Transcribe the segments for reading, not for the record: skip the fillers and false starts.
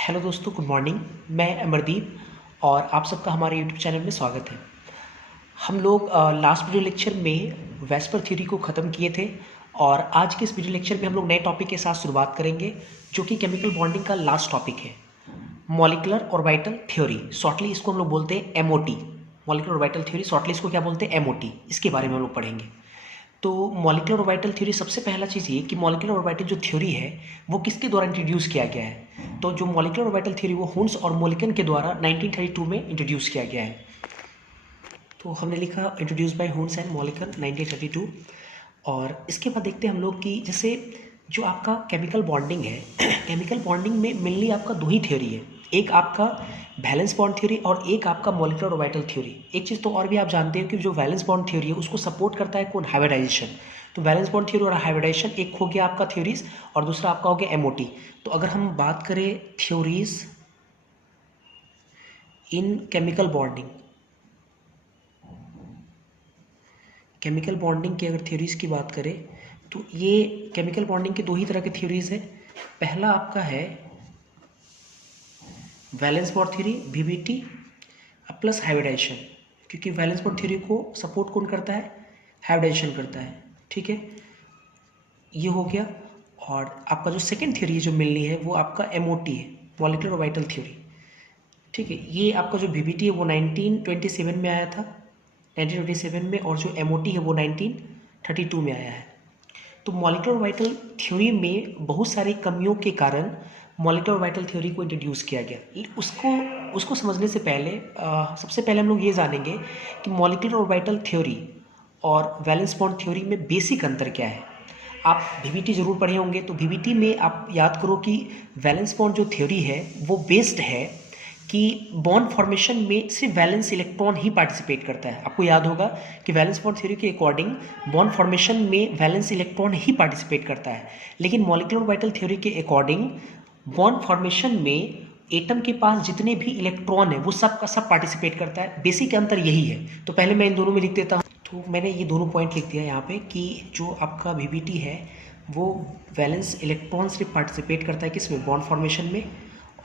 Hello दोस्तों, good morning. मैं अमरदीप और आप सबका हमारे यूट्यूब चैनल में स्वागत है। हम लोग लास्ट वीडियो लेक्चर में वेस्पर थ्योरी को ख़त्म किए थे और आज के इस वीडियो लेक्चर में हम लोग नए टॉपिक के साथ शुरुआत करेंगे जो कि केमिकल बॉन्डिंग का लास्ट टॉपिक है, मॉलिक्यूलर ऑर्बिटल थ्योरी। शॉर्टली इसको हम लोग बोलते हैं MOT. Molecular orbital theory shortly इसको क्या बोलते हैं? एमओटी। इसके बारे में हम लोग पढ़ेंगे। तो मॉलिक्यूलर ऑर्बिटल थ्योरी, सबसे पहला चीज़ ये कि मॉलिक्यूलर ऑर्बिटल जो थ्योरी है वो किसके द्वारा इंट्रोड्यूस किया गया है। तो जो मॉलिक्यूलर ऑर्बिटल थ्योरी वो हुन्स और मोलिकन के द्वारा 1932 में इंट्रोड्यूस किया गया है। तो हमने लिखा इंट्रोड्यूस बाय हुन्स एंड मोलिकन 1932। और इसके बाद देखते हैं हम लोग कि जैसे जो आपका केमिकल बॉन्डिंग है केमिकल बॉन्डिंग में मेनली आपका दो ही थ्योरी है, एक आपका वैलेंस बॉन्ड थ्योरी और एक आपका मॉलिक्यूलर ऑर्बिटल थ्योरी। एक चीज़ तो और भी आप जानते हो कि जो वैलेंस बॉन्ड थ्योरी है उसको सपोर्ट करता है कौन? हाइब्रिडाइजेशन। तो वैलेंस बॉन्ड थ्योरी और हाइब्रिडाइजेशन एक हो गया आपका थ्योरीज और दूसरा आपका हो गया एमओटी। तो अगर हम बात करें थ्योरीज इन केमिकल बॉन्डिंग, केमिकल बॉन्डिंग की अगर थ्योरीज की बात करें तो ये केमिकल बॉन्डिंग के दो ही तरह के थ्योरीज है। पहला आपका है valence bond theory VBT plus hybridisation, क्योंकि वैलेंस बॉन्ड थ्योरी को सपोर्ट कौन करता है? हाइब्रिडाइजेशन करता है। ठीक है, ये हो गया। और आपका जो सेकंड थ्योरी जो मिलनी है वो आपका एमओटी है, मॉलिक्यूलर ऑर्बिटल थ्योरी। ठीक है, ये आपका जो वीबीटी है वो 1927 में आया था, 1927 में, और जो एमओटी है वो 1932 में आया है। तो मॉलिक्यूलर ऑर्बिटल थ्योरी में बहुत सारी कमियों के कारण मॉलिक्यूलर ऑर्बिटल थ्योरी को इंट्रोड्यूस किया गया। उसको समझने से पहले सबसे पहले हम लोग ये जानेंगे कि मॉलिक्यूलर ऑर्बिटल थ्योरी और वैलेंस बॉन्ड थ्योरी में बेसिक अंतर क्या है। आप वीबीटी जरूर पढ़े होंगे, तो वीबीटी में आप याद करो कि वैलेंस बॉन्ड जो थ्योरी है वो बेस्ड है कि बॉन्ड फॉर्मेशन में सिर्फ वैलेंस इलेक्ट्रॉन ही पार्टिसिपेट करता है। आपको याद होगा कि वैलेंस बॉन्ड थ्योरी के अकॉर्डिंग बॉन्ड फॉर्मेशन में वैलेंस इलेक्ट्रॉन ही पार्टिसिपेट करता है, लेकिन मॉलिक्यूलर ऑर्बिटल थ्योरी के अकॉर्डिंग बॉन्ड फॉर्मेशन में एटम के पास जितने भी इलेक्ट्रॉन है वो सब का सब पार्टिसिपेट करता है। बेसिक अंतर यही है। तो पहले मैं इन दोनों में लिख देता हूँ। तो मैंने ये दोनों पॉइंट लिख दिया यहाँ पे कि जो आपका वीबीटी है वो वैलेंस इलेक्ट्रॉन सिर्फ पार्टिसिपेट करता है किसमें? बॉन्ड फॉर्मेशन में।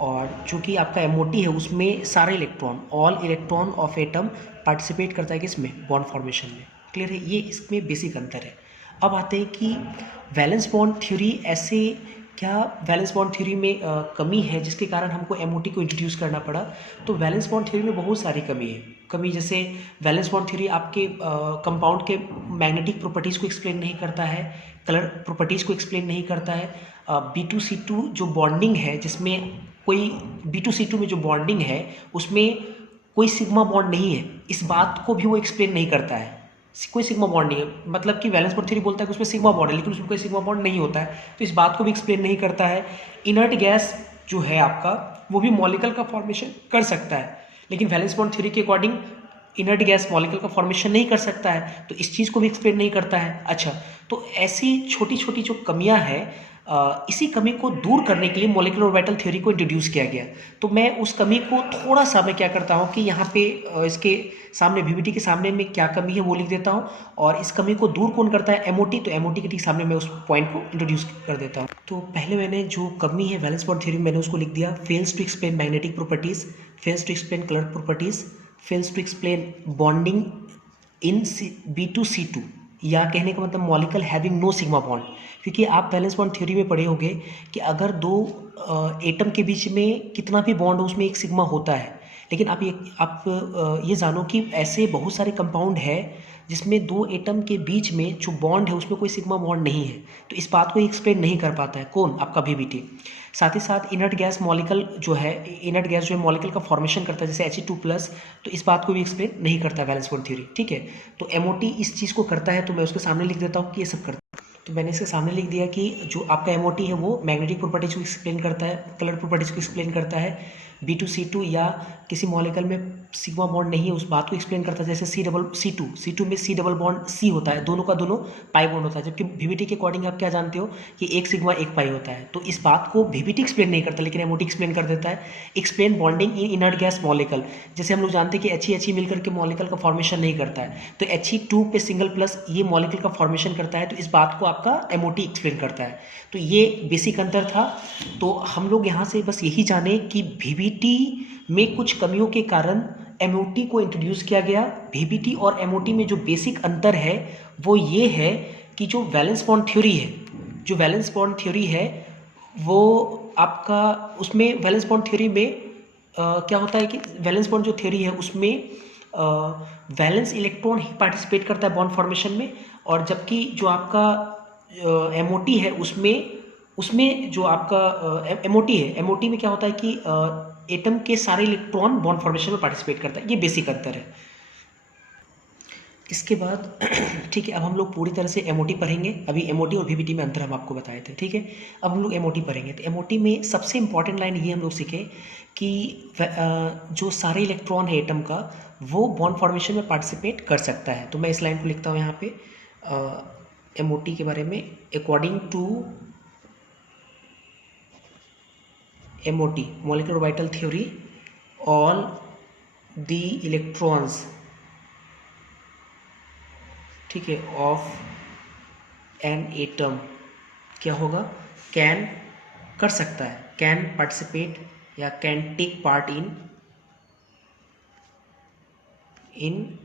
और चूँकि आपका एमओटी है उसमें सारे electron, all electron of atom participate करता है किसमें? बॉन्ड फॉर्मेशन में। क्लियर है? ये इसमें बेसिक अंतर है। अब आते हैं कि वैलेंस बॉन्ड थ्योरी ऐसे क्या वैलेंस बॉन्ड थ्योरी में कमी है जिसके कारण हमको एमओटी को इंट्रोड्यूस करना पड़ा। तो वैलेंस बॉन्ड थ्योरी में बहुत सारी कमी है। कमी जैसे वैलेंस बॉन्ड थ्योरी आपके कंपाउंड के मैग्नेटिक प्रॉपर्टीज़ को एक्सप्लेन नहीं करता है, कलर प्रॉपर्टीज़ को एक्सप्लेन नहीं करता है। B2C2 जो बॉन्डिंग है, जिसमें कोई B2C2 में जो बॉन्डिंग है उसमें कोई सिग्मा बॉन्ड नहीं है, इस बात को भी वो एक्सप्लेन नहीं करता है। कोई सिग्मा बॉन्ड नहीं है, मतलब कि वैलेंस बॉन्ड थ्योरी बोलता है कि उसमें सिग्मा बॉन्ड है, लेकिन उसमें कोई सिग्मा बॉन्ड नहीं होता है, तो इस बात को भी एक्सप्लेन नहीं करता है। इनर्ट गैस जो है आपका वो भी मॉलिक्यूल का फॉर्मेशन कर सकता है, लेकिन वैलेंस बॉन्ड थ्योरी के अकॉर्डिंग इनर्ट गैस मॉलिक्यूल का फॉर्मेशन नहीं कर सकता है, तो इस चीज़ को भी एक्सप्लेन नहीं करता है। अच्छा, तो ऐसी छोटी छोटी जो कमियां हैं, इसी कमी को दूर करने के लिए मॉलिक्यूलर ऑर्बिटल थ्योरी को इंट्रोड्यूस किया गया। तो मैं उस कमी को थोड़ा सा मैं क्या करता हूँ कि यहाँ पे इसके सामने वीबीटी के सामने में क्या कमी है वो लिख देता हूँ, और इस कमी को दूर कौन करता है? एमओटी। तो एमओटी के ठीक सामने मैं उस पॉइंट को इंट्रोड्यूस कर देता हूँ। तो पहले मैंने जो कमी है वैलेंस बॉन्ड थ्योरी में, मैंने उसको लिख दिया, fails to explain magnetic properties, fails to explain colour properties, fails to explain bonding in B2C2, या कहने का मतलब molecule having no sigma bond. क्योंकि आप वैलेंस बॉन्ड थ्योरी में पढ़े होंगे कि अगर दो एटम के बीच में कितना भी बॉन्ड हो उसमें एक सिग्मा होता है, लेकिन आप ये जानो कि ऐसे बहुत सारे कंपाउंड है जिसमें दो एटम के बीच में जो बॉन्ड है उसमें कोई सिग्मा बॉन्ड नहीं है, तो इस बात को एक्सप्लेन नहीं कर पाता है कौन? आपका वीबीटी। साथ ही साथ इनर्ट गैस मॉलिक्यूल जो है, इनर्ट गैस जो है मॉलिक्यूल का फॉर्मेशन करता है जैसे He2+, तो इस बात को भी एक्सप्लेन नहीं करता है वैलेंस बॉन्ड थ्योरी। ठीक है, तो एमओटी इस चीज़ को करता है, तो मैं उसके सामने लिख देता हूँ कि ये सब करता है। तो मैंने इसके सामने लिख दिया कि जो आपका एमओटी है वो मैग्नेटिक प्रॉपर्टीज को एक्सप्लेन करता है, कलर प्रॉपर्टीज को एक्सप्लेन करता है, B2C2 या किसी मॉलिक्यूल में सिग्मा बॉन्ड नहीं है उस बात को एक्सप्लेन करता है, जैसे C2 में C डबल बॉन्ड C होता है, दोनों का दोनों पाई बॉन्ड होता है, जबकि वीबीटी के अकॉर्डिंग आप क्या जानते हो कि एक सिग्मा एक पाई होता है। तो इस बात को वीबीटी एक्सप्लेन नहीं करता, लेकिन एमओटी एक्सप्लेन कर देता है। एक्सप्लेन बॉन्डिंग इन इनर्ट गैस मॉलिक्यूल, जैसे हम लोग जानते हैं कि He मिलकर के मॉलिक्यूल का फॉर्मेशन नहीं करता है, तो He2 पे सिंगल प्लस ये मॉलिक्यूल का फॉर्मेशन करता है, तो इस बात को आपका MOT एक्सप्लेन करता है। तो ये बेसिक अंतर था। तो हम लोग यहाँ से बस यही जाने कि VBT में कुछ कमियों के कारण MOT को इंट्रोड्यूस किया गया। VBT और MOT में जो बेसिक अंतर है वो ये है कि जो वैलेंस बॉन्ड थ्योरी है वो आपका, उसमें वैलेंस बॉन्ड थ्योरी में क्या होता है कि वैलेंस बॉन्ड जो थ्योरी है उसमें वैलेंस इलेक्ट्रॉन ही पार्टिसिपेट करता है बॉन्ड फॉर्मेशन में, और जबकि जो आपका MOT है उसमें जो आपका MOT में क्या होता है कि एटम के सारे इलेक्ट्रॉन बॉन्ड फॉर्मेशन में पार्टिसिपेट करता है। ये बेसिक अंतर है। इसके बाद ठीक है, अब हम लोग पूरी तरह से MOT पढ़ेंगे। अभी MOT और VBT में अंतर हम आपको बताए थे, ठीक है। अब हम लोग MOT पढ़ेंगे। तो MOT में सबसे इंपॉर्टेंट लाइन ये हम लोग सीखे कि जो सारे इलेक्ट्रॉन है एटम का वो बॉन्ड फॉर्मेशन में पार्टिसिपेट कर सकता है। तो मैं इस लाइन को लिखता हूँ यहाँ पे MOT के बारे में। According to MOT molecular orbital theory, all the electrons, ठीक है, ऑफ एन एटम क्या होगा, कैन कर सकता है, कैन पार्टिसिपेट या can take part in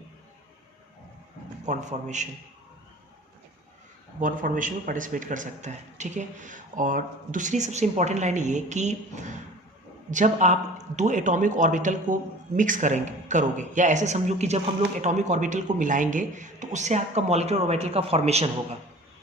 bond formation में पार्टिसिपेट कर सकता है, ठीक है। और दूसरी सबसे इंपॉर्टेंट लाइन ये कि जब आप दो एटॉमिक ऑर्बिटल को मिक्स करोगे, या ऐसे समझो कि जब हम लोग एटॉमिक ऑर्बिटल को मिलाएंगे तो उससे आपका मॉलिक्यूलर ऑर्बिटल का फॉर्मेशन होगा,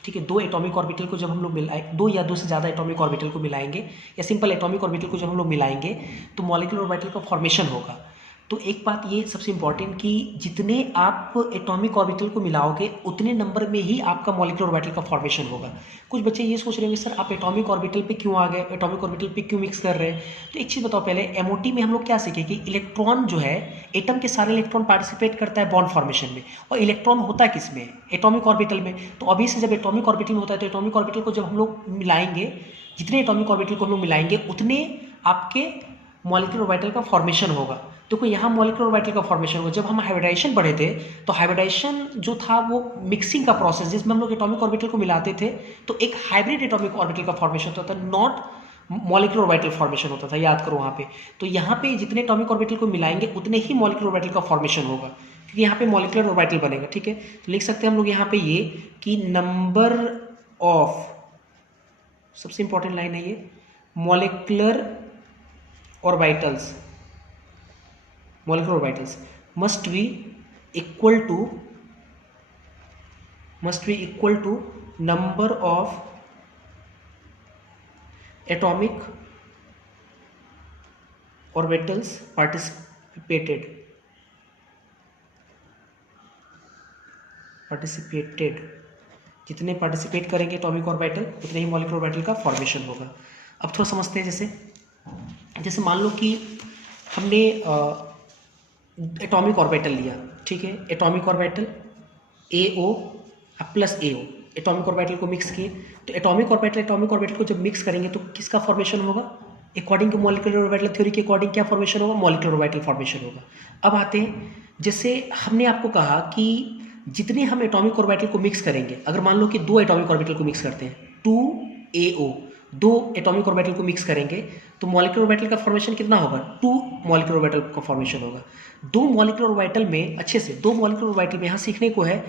ठीक है। दो एटॉमिक ऑर्बिटल को जब हम लोग दो या दो से ज़्यादा एटॉमिक ऑर्बिटल को मिलाएंगे, या सिंपल एटॉमिक ऑर्बिटल को जब हम लोग मिलाएंगे तो मॉलिक्यूलर ऑर्बिटल का फॉर्मेशन होगा। तो एक बात ये सबसे इंपॉर्टेंट कि जितने आप एटॉमिक ऑर्बिटल को मिलाओगे उतने नंबर में ही आपका मॉलिक्यूलर ऑर्बिटल का फॉर्मेशन होगा। कुछ बच्चे ये सोच रहे होंगे सर आप एटॉमिक ऑर्बिटल पे क्यों आ गए, एटॉमिक ऑर्बिटल पे क्यों मिक्स कर रहे हैं। तो एक चीज़ बताओ, पहले MOT में हम लोग क्या सीखे कि इलेक्ट्रॉन जो है, एटम के सारे इलेक्ट्रॉन पार्टिसिपेट करता है बॉन्ड फॉर्मेशन में, और इलेक्ट्रॉन होता है किस में, एटॉमिक ऑर्बिटल में। तो अभी से जब एटॉमिक ऑर्बिटल में होता है तो एटॉमिक ऑर्बिटल को जब हम लोग मिलाएंगे, जितने एटॉमिक ऑर्बिटल को हम लोग मिलाएंगे उतने आपके मॉलिक्यूलर ऑर्बिटल का फॉर्मेशन होगा। देखो यहाँ मॉलिक्यूलर ऑर्बिटल का फॉर्मेशन होगा। जब हम हाइब्रिडाइजेशन पढ़े थे तो हाइब्रिडाइजेशन जो था वो मिक्सिंग का प्रोसेस, जिसमें हम लोग एटॉमिक ऑर्बिटल को मिलाते थे तो एक हाइब्रिड एटॉमिक ऑर्बिटल का फॉर्मेशन होता था, नॉट मॉलिक्यूलर ऑर्बिटल फॉर्मेशन होता था, याद करो वहाँ पे। तो यहाँ पे जितने एटॉमिक ऑर्बिटल को मिलाएंगे उतने ही मॉलिक्यूलर ऑर्बिटल का फॉर्मेशन होगा, क्योंकि यहाँ पे मॉलिक्यूलर ऑर्बिटल बनेगा, ठीक है। तो लिख सकते हैं हम लोग यहाँ पे ये कि नंबर ऑफ, सबसे इंपॉर्टेंट लाइन है ये, molecular orbitals must be equal to number of atomic orbitals participated, जितने पार्टिसिपेट करेंगे एटॉमिक ऑर्बिटल उतने ही मॉलिक्यूलर ऑर्बिटल का फॉर्मेशन होगा। अब थोड़ा समझते हैं। जैसे मान लो कि हमने एटॉमिक ऑर्बिटल लिया, ठीक है, atomic orbital AO plus AO, atomic orbital को मिक्स किए। तो एटॉमिक ऑर्बिटल को जब मिक्स करेंगे तो किसका फॉर्मेशन होगा, according to molecular orbital theory के अकॉर्डिंग क्या फॉर्मेशन होगा, मॉलिक्यूलर ऑर्बिटल फॉर्मेशन होगा। अब आते हैं, जैसे हमने आपको कहा कि जितने हम एटॉमिक ऑर्बिटल को मिक्स करेंगे, अगर मान लो कि दो एटॉमिक ऑर्बिटल को मिक्स करते हैं, 2AO, दो एटॉमिक ऑर्बिटल को मिक्स करेंगे तो मॉलिक्यूलर ऑर्बिटल का फॉर्मेशन कितना होगा, 2 मॉलिक्यूलर ऑर्बिटल का फॉर्मेशन होगा। दो मॉलिक्यूलर ऑर्बिटल में, अच्छे से, दो मॉलिक्यूलर ऑर्बिटल में यहाँ सीखने को है,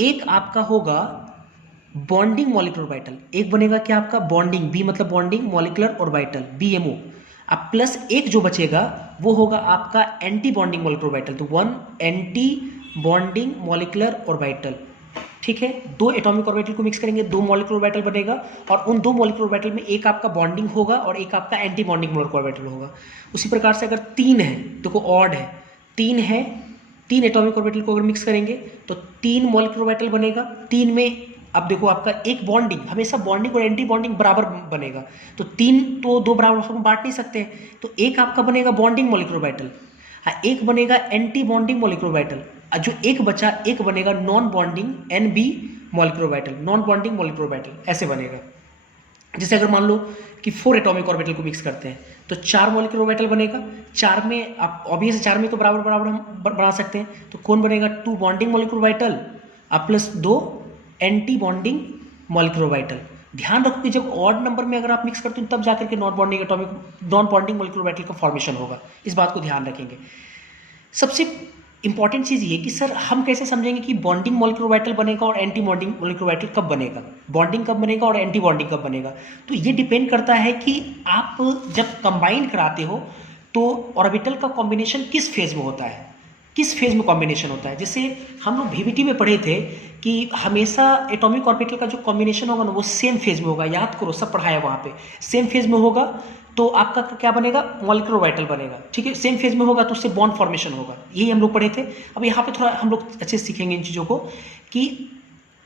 एक आपका होगा बॉन्डिंग मॉलिक्यूलर ऑर्बिटल, एक बनेगा क्या आपका बॉन्डिंग, B मतलब बॉन्डिंग मॉलिक्यूलर ऑर्बिटल, BMO। अब प्लस एक जो बचेगा वो होगा आपका एंटी बॉन्डिंग मॉलिक्यूलर ऑर्बिटल, तो 1 एंटी बॉन्डिंग मॉलिक्यूलर ऑर्बिटल, ठीक है। दो एटॉमिक ऑर्बिटल को मिक्स करेंगे, दो मॉलिक्यूलर ऑर्बिटल बनेगा, और उन दो मॉलिक्यूलर ऑर्बिटल में एक आपका बॉन्डिंग होगा और एक आपका एंटी बॉन्डिंग मॉलिक्यूलर ऑर्बिटल होगा। उसी प्रकार से अगर 3 है, देखो ऑड है, 3 है, 3 एटॉमिक ऑर्बिटल को अगर मिक्स करेंगे तो 3 मॉलिक्यूलर ऑर्बिटल बनेगा। 3 में अब देखो आपका एक बॉन्डिंग, हमेशा बॉन्डिंग और एंटी बॉन्डिंग बराबर बनेगा, तो 3 तो दो बराबर हम बांट नहीं सकते हैं, तो एक आपका बनेगा बॉन्डिंग मॉलिक्यूलर ऑर्बिटल, एक बनेगा एंटी बॉन्डिंग मॉलिक्यूलर ऑर्बिटल, जो एक बचा एक बनेगा non bonding NB molecular orbital, non bonding molecular orbital, ऐसे बनेगा। जैसे अगर मान लो कि 4 एटॉमिक ऑर्बिटल को मिक्स करते हैं तो 4 मॉलिक्यूलर ऑर्बिटल बनेगा। 4 में आप ऑब्वियस 4 में तो बराबर हम बना सकते हैं, तो कौन बनेगा, 2 bonding molecular orbital plus 2 anti bonding molecular orbital. ध्यान रखो कि जब ऑड नंबर में अगर आप मिक्स करते हो तब जाकर के नॉन बॉन्डिंग मॉलिक्यूलर ऑर्बिटल का फॉर्मेशन होगा। इस बात को ध्यान रखेंगे। सबसे इंपॉर्टेंट चीज़ ये कि सर हम कैसे समझेंगे कि बॉन्डिंग मॉलिक्यूलर ऑर्बिटल बनेगा और एंटी बॉन्डिंग मॉलिक्यूलर ऑर्बिटल कब बनेगा, बॉन्डिंग कब बनेगा और एंटी बॉन्डिंग कब बनेगा। तो ये डिपेंड करता है कि आप जब कंबाइन कराते हो तो ऑर्बिटल का कॉम्बिनेशन किस फेज में होता है, किस फेज में कॉम्बिनेशन होता है। जैसे हम लोग VBT में पढ़े थे कि हमेशा एटॉमिक ऑर्बिटल का जो कॉम्बिनेशन होगा ना वो सेम फेज में होगा। याद करो, सब पढ़ाया वहाँ पे, सेम फेज में होगा तो आपका क्या बनेगा, मॉलिक्यूलर ऑर्बिटल बनेगा। ठीक है, सेम फेज में होगा तो उससे बॉन्ड फॉर्मेशन होगा। यही हम लोग पढ़े थे। अब यहाँ पे थोड़ा हम लोग अच्छे से सीखेंगे इन चीज़ों को कि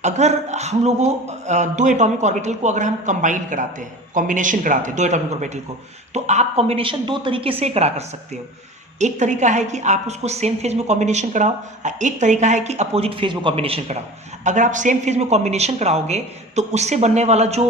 अगर हम लोगों दो एटॉमिक ऑर्बिटल को अगर हम कंबाइन कराते हैं, कॉम्बिनेशन कराते हैं दो एटॉमिक ऑर्बिटल को, तो आप कॉम्बिनेशन दो तरीके से करा कर सकते हो। एक तरीका है कि आप उसको सेम फेज में कॉम्बिनेशन कराओ, एक तरीका है कि अपोजिट फेज में कॉम्बिनेशन कराओ। अगर आप सेम फेज में कॉम्बिनेशन कराओगे तो उससे बनने वाला जो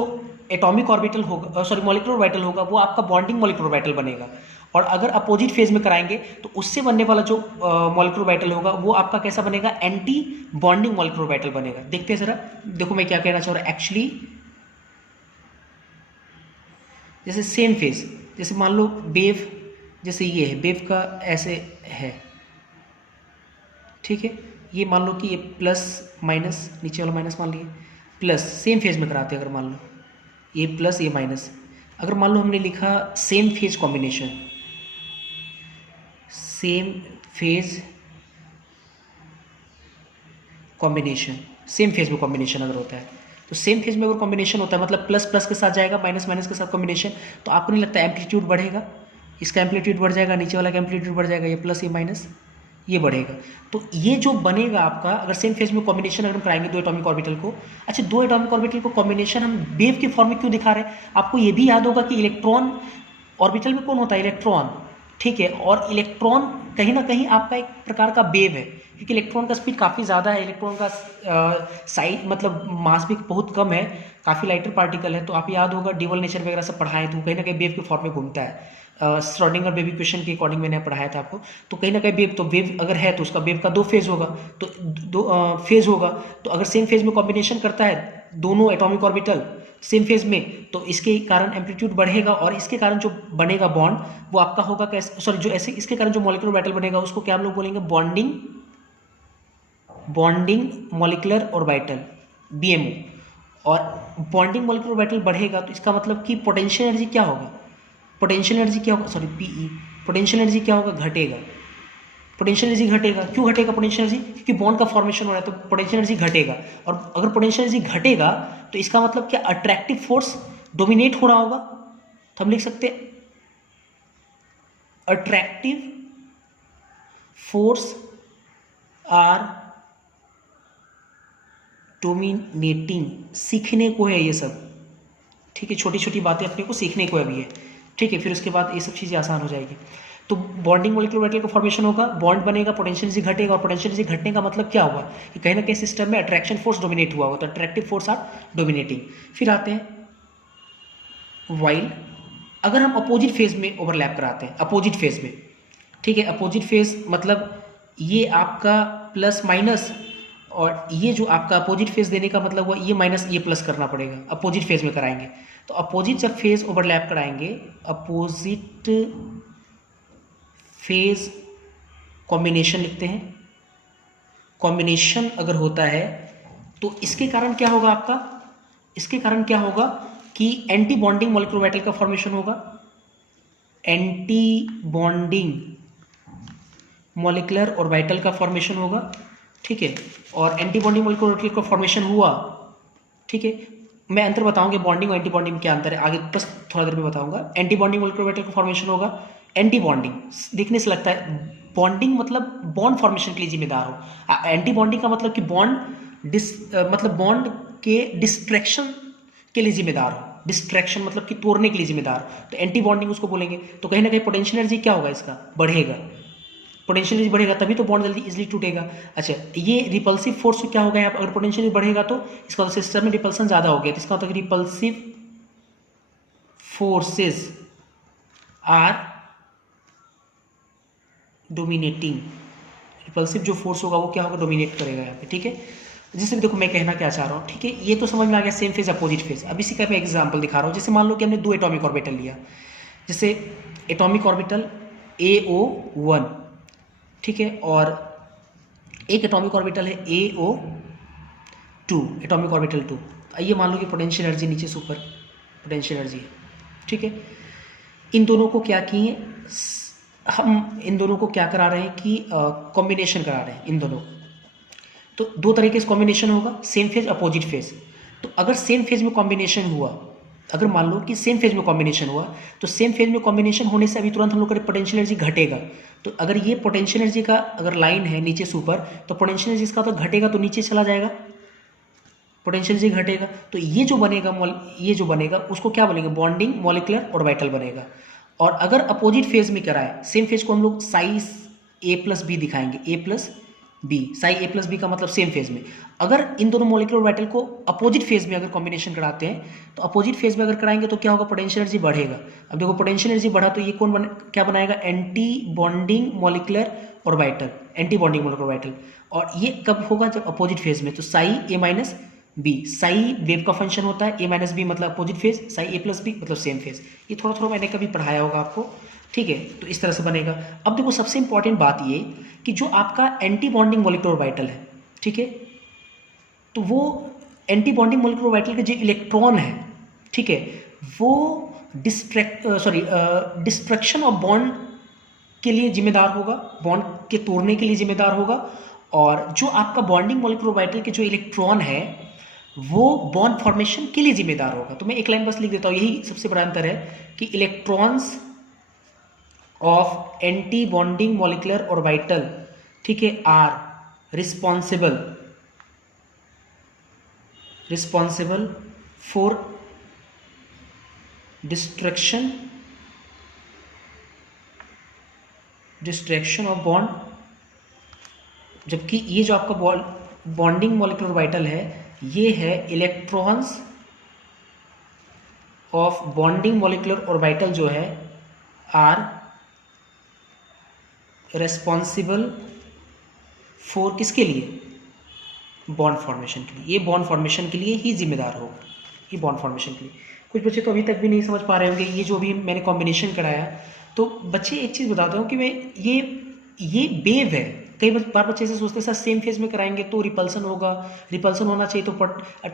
एटॉमिक ऑर्बिटल होगा, सॉरी मॉलिक्यूलर ऑर्बिटल होगा, वो आपका बॉन्डिंग मॉलिक्यूलर ऑर्बिटल बनेगा। और अगर अपोजिट फेज में कराएंगे तो उससे बनने वाला जो मॉलिक्यूलर ऑर्बिटल होगा वो आपका कैसा बनेगा, एंटी बॉन्डिंग मॉलिक्यूलर ऑर्बिटल बनेगा। देखते हैं जरा, देखो मैं क्या कहना चाह रहा हूँ। एक्चुअली जैसे सेम फेज, जैसे मान लो वेव, जैसे ये है वेव का ऐसे है, ठीक है, ये मान लो कि ये प्लस माइनस, नीचे वाला माइनस मान लिए, प्लस सेम फेज में कराते हैं। अगर मान लो ये प्लस ये माइनस, अगर मान लो हमने लिखा same phase combination, same phase combination, same phase में कॉम्बिनेशन अगर होता है तो सेम फेज में अगर कॉम्बिनेशन होता है मतलब प्लस प्लस के साथ जाएगा, माइनस माइनस के साथ कॉम्बिनेशन, तो आपको नहीं लगता एम्पलीट्यूड बढ़ेगा, इसका एम्पलीट्यूड बढ़ जाएगा, नीचे वाला का एम्पलीट्यूड बढ़ जाएगा, ये प्लस ये माइनस ये बढ़ेगा। तो ये जो बनेगा आपका अगर सेम फेज में कॉम्बिनेशन अगर हम कराएंगे दो एटॉमिक ऑर्बिटल को। अच्छा, दो एटॉमिक ऑर्बिटल को कॉम्बिनेशन हम वेव के फॉर्म में क्यों दिखा रहे हैं, आपको ये भी याद होगा कि इलेक्ट्रॉन ऑर्बिटल में कौन होता है, इलेक्ट्रॉन। ठीक है, और इलेक्ट्रॉन कहीं ना कहीं आपका एक प्रकार का वेव है, क्योंकि इलेक्ट्रॉन का स्पीड काफ़ी ज़्यादा है, इलेक्ट्रॉन का साइज मतलब मास भी बहुत कम है, काफ़ी लाइटर पार्टिकल है। तो आप याद होगा डीवल नेचर वगैरह सब पढ़ाएं तो कहीं ना कहीं वेव के फॉर्म में घूमता है। श्रोडिंगर वेव इक्वेशन के अकॉर्डिंग मैंने पढ़ाया था आपको। तो कहीं ना कहीं वेव, तो वेव अगर है तो उसका वेव का दो फेज होगा, तो दो फेज होगा। तो अगर सेम फेज में कॉम्बिनेशन करता है दोनों एटॉमिक ऑर्बिटल सेम फेज में, तो इसके कारण एम्पलीट्यूड बढ़ेगा और इसके कारण जो बनेगा बॉन्ड वो आपका होगा कैसे, सॉरी जो ऐसे इसके कारण जो मॉलिक्यूलर ऑर्बिटल बनेगा उसको क्या हम लोग बोलेंगे, बॉन्डिंग मॉलिक्यूलर ऑर्बिटल, BMO। और बॉन्डिंग मॉलिक्यूलर ऑर्बिटल बढ़ेगा तो इसका मतलब कि पोटेंशियल एनर्जी क्या होगा, पोटेंशियल एनर्जी क्या होगा, सॉरी PE, पोटेंशियल एनर्जी क्या होगा, घटेगा। पोटेंशियल एनर्जी घटेगा, क्यों घटेगा पोटेंशियल एनर्जी, क्योंकि बॉन्ड का फॉर्मेशन हो रहा है तो पोटेंशियल एनर्जी घटेगा। और अगर पोटेंशियल एनर्जी घटेगा तो इसका मतलब क्या, अट्रैक्टिव फोर्स डोमिनेट हो रहा होगा। तो हम लिख सकते हैं अट्रैक्टिव फोर्स आर डोमिनेटिंग। सीखने को है ये सब, ठीक है, छोटी छोटी बातें अपने को सीखने को अभी है, ठीक है, फिर उसके बाद ये सब चीज़ें आसान हो जाएगी। तो बॉन्डिंग मॉलिक्यूलर ऑर्बिटल का फॉर्मेशन होगा, बॉन्ड बनेगा, पोटेंशियल एनर्जी घटेगा, और पोटेंशियल एनर्जी घटने का मतलब क्या हुआ कि कहीं ना कहीं सिस्टम में अट्रैक्शन फोर्स डोमिनेट हुआ होगा, तो अट्रैक्टिव फोर्स आर डोमिनेटिंग। फिर आते हैं वाइल, अगर हम अपोजिट फेज में ओवरलैप कराते हैं, अपोजिट फेज में, ठीक है, अपोजिट फेज मतलब ये आपका प्लस माइनस, और ये जो आपका अपोजिट फेज देने का मतलब हुआ ये माइनस ये प्लस करना पड़ेगा, अपोजिट फेज में कराएंगे। तो अपोजिट जब फेज ओवरलैप कराएंगे, अपोजिट फेज कॉम्बिनेशन लिखते हैं, कॉम्बिनेशन अगर होता है तो इसके कारण क्या होगा आपका, इसके कारण क्या होगा कि एंटी बॉन्डिंग मॉलिक्यूलर ऑर्बिटल का फॉर्मेशन होगा, एंटी बॉन्डिंग मॉलिक्यूलर ऑर्बिटल का फॉर्मेशन होगा, ठीक है। और एंटी बॉन्डिंग मॉलिक्यूलर ऑर्बिटल का फॉर्मेशन हुआ, ठीक है, मैं अंतर बताऊंगा बॉन्डिंग और एंटी बॉन्डिंग क्या अंतर है आगे, बस थोड़ा देर में बताऊंगा। एंटी बॉन्डिंग मॉलिक्यूलर ऑर्बिटल का फॉर्मेशन होगा, एंटी बॉन्डिंग देखने से लगता है बॉन्डिंग मतलब बॉन्ड फॉर्मेशन के लिए जिम्मेदार हो, एंटी बॉन्डिंग का मतलब कि बॉन्ड मतलब बॉन्ड के डिस्ट्रैक्शन के लिए जिम्मेदार हो, डिस्ट्रैक्शन मतलब कि तोड़ने के लिए जिम्मेदार हो, तो एंटी बॉन्डिंग उसको बोलेंगे। तो कहीं ना कहीं पोटेंशियल एनर्जी क्या होगा, इसका बढ़ेगा, पोटेंशियल एनर्जी बढ़ेगा तभी तो बॉन्ड जल्दी इजीली टूटेगा। अच्छा, ये रिपल्सिव फोर्स क्या होगा यहाँ पर, अगर पोटेंशियल एनर्जी बढ़ेगा तो इसका सिस्टम में रिपल्सन ज़्यादा हो गया, तो इसका मतलब repulsive forces are dominating, repulsive जो फोर्स होगा वो क्या होगा, डोमिनेट करेगा यहाँ पे, ठीक है। जैसे देखो मैं कहना क्या चाह रहा हूँ, ठीक है, ये तो समझ में आ गया सेम फेज अपोजिट फेज। अब इसी का मैं एग्जांपल दिखा रहा हूँ। जैसे मान लो कि हमने 2 एटॉमिक ऑर्बिटल लिया, जैसे एटॉमिक ऑर्बिटल AO1, ठीक है, और एक एटॉमिक ऑर्बिटल है AO2, एटॉमिक ऑर्बिटल 2। आइए मान लो कि पोटेंशियल एनर्जी नीचे सुपर पोटेंशियल एनर्जी है, ठीक है। इन दोनों को क्या किए, हम इन दोनों को क्या करा रहे हैं कि कॉम्बिनेशन करा रहे हैं इन दोनों। तो 2 तरीके से कॉम्बिनेशन होगा, सेम फेज अपोजिट फेज। तो अगर सेम फेज में कॉम्बिनेशन हुआ, अगर मान लो कि सेम फेज में कॉम्बिनेशन हुआ, तो सेम फेज में कॉम्बिनेशन होने से अभी तुरंत हम लोग का पोटेंशियल एनर्जी घटेगा। तो अगर ये पोटेंशियल एनर्जी का अगर लाइन है नीचे सुपर, तो पोटेंशियल एनर्जी इसका तो घटेगा, तो नीचे चला जाएगा, पोटेंशियल एनर्जी घटेगा। तो ये जो बनेगा उसको क्या बोलेंगे, बॉन्डिंग मॉलिक्यूलर ऑर्बिटल बनेगा। और अगर अपोजिट फेज में कराए, सेम फेज को हम लोग साइज A+B दिखाएंगे, A+B, साई A+B का मतलब सेम फेज में। अगर इन दोनों मॉलिक्यूलर ऑर्बिटल को अपोजिट फेज में अगर कॉम्बिनेशन कराते हैं, तो अपोजिट फेज में अगर कराएंगे तो क्या होगा, पोटेंशियल एनर्जी बढ़ेगा। अब देखो पोटेंशियल एनर्जी बढ़ा तो ये क्या बनाएगा, anti bonding molecular orbital, anti bonding molecular orbital. और ये कब होगा, जब अपोजिट फेज में। तो साई A-B, साई वेव का फंक्शन होता है, A-B मतलब अपोजिट फेज, साई A+B मतलब सेम फेज। ये थोड़ा थोड़ा मैंने कभी पढ़ाया होगा आपको, ठीक है। तो इस तरह से बनेगा। अब देखो सबसे इंपॉर्टेंट बात ये कि जो आपका एंटी बॉन्डिंग मॉलिक्यूलर ऑर्बिटल है, ठीक है, तो वो एंटी बॉन्डिंग मॉलिक्यूलर ऑर्बिटल के जो इलेक्ट्रॉन है, ठीक है, वो डिस्ट्रक्शन ऑफ बॉन्ड के लिए जिम्मेदार होगा, बॉन्ड के तोड़ने के लिए जिम्मेदार होगा। और जो आपका बॉन्डिंग मॉलिक्यूलर ऑर्बिटल के जो इलेक्ट्रॉन है, वो बॉन्ड फॉर्मेशन के लिए जिम्मेदार होगा। तो मैं एक लाइन बस लिख देता हूँ, यही सबसे बड़ा अंतर है कि electrons of antibonding molecular orbital, ठीक है, are responsible for distraction of bond. जबकि ये जो आपका बॉन्डिंग मॉलिक्यूलर ऑर्बिटल है, ये है electrons of bonding molecular orbital जो है आर रेस्पॉन्सिबल फॉर किसके लिए, बॉन्ड फॉर्मेशन के लिए। ये बॉन्ड फॉर्मेशन के लिए ही जिम्मेदार होगा, ये बॉन्ड फॉर्मेशन के लिए। कुछ बच्चे तो अभी तक भी नहीं समझ पा रहे होंगे ये जो भी मैंने कॉम्बिनेशन कराया। तो बच्चे एक चीज़ बताता हूँ कि मैं ये वेव है। कई बार बच्चे ऐसे सोचते हैं सर सेम फेज में कराएंगे तो रिपल्सन होगा, रिपल्सन होना चाहिए, तो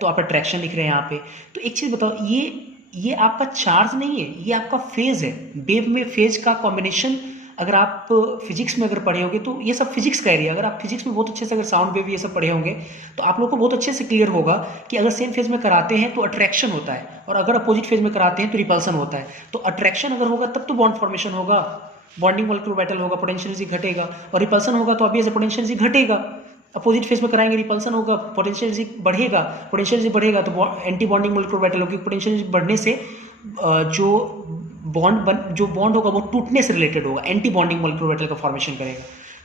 आप अट्रैक्शन लिख रहे हैं यहाँ पे। तो एक चीज़ बताओ, ये आपका चार्ज नहीं है, ये आपका फेज है। वेव में फेज का कॉम्बिनेशन अगर आप फिजिक्स में अगर पढ़े होंगे तो ये सब फिजिक्स का एरिया, अगर आप फिजिक्स में बहुत अच्छे से अगर साउंड वेव ये सब पढ़े होंगे तो आप लोग को बहुत अच्छे से क्लियर होगा कि अगर सेम फेज में कराते हैं तो अट्रैक्शन होता है, और अगर अपोजिट फेज में कराते हैं तो रिपल्सन होता है। तो अट्रैक्शन अगर होगा तब तो बॉन्ड फॉर्मेशन होगा, बॉन्डिंग मॉलिक्यूलर ऑर्बिटल होगा, पोटेंशियल एनर्जी घटेगा। और रिपल्सन होगा तो ऑब्वियस पोटेंशियल एनर्जी घटेगा। अपोजिट फेज में कराएंगे रिपल्सन होगा, पोटेंशियल एनर्जी बढ़ेगा, पोटेंशियल एनर्जी बढ़ेगा तो एंटी बॉन्डिंग मॉलिक्यूलर ऑर्बिटल होगी। पोटेंशियल एनर्जी बढ़ने से जो बॉन्ड होगा वो टूटने से रिलेटेड होगा, एंटी बॉन्डिंग मॉलिक्यूलर ऑर्बिटल का फॉर्मेशन करेगा।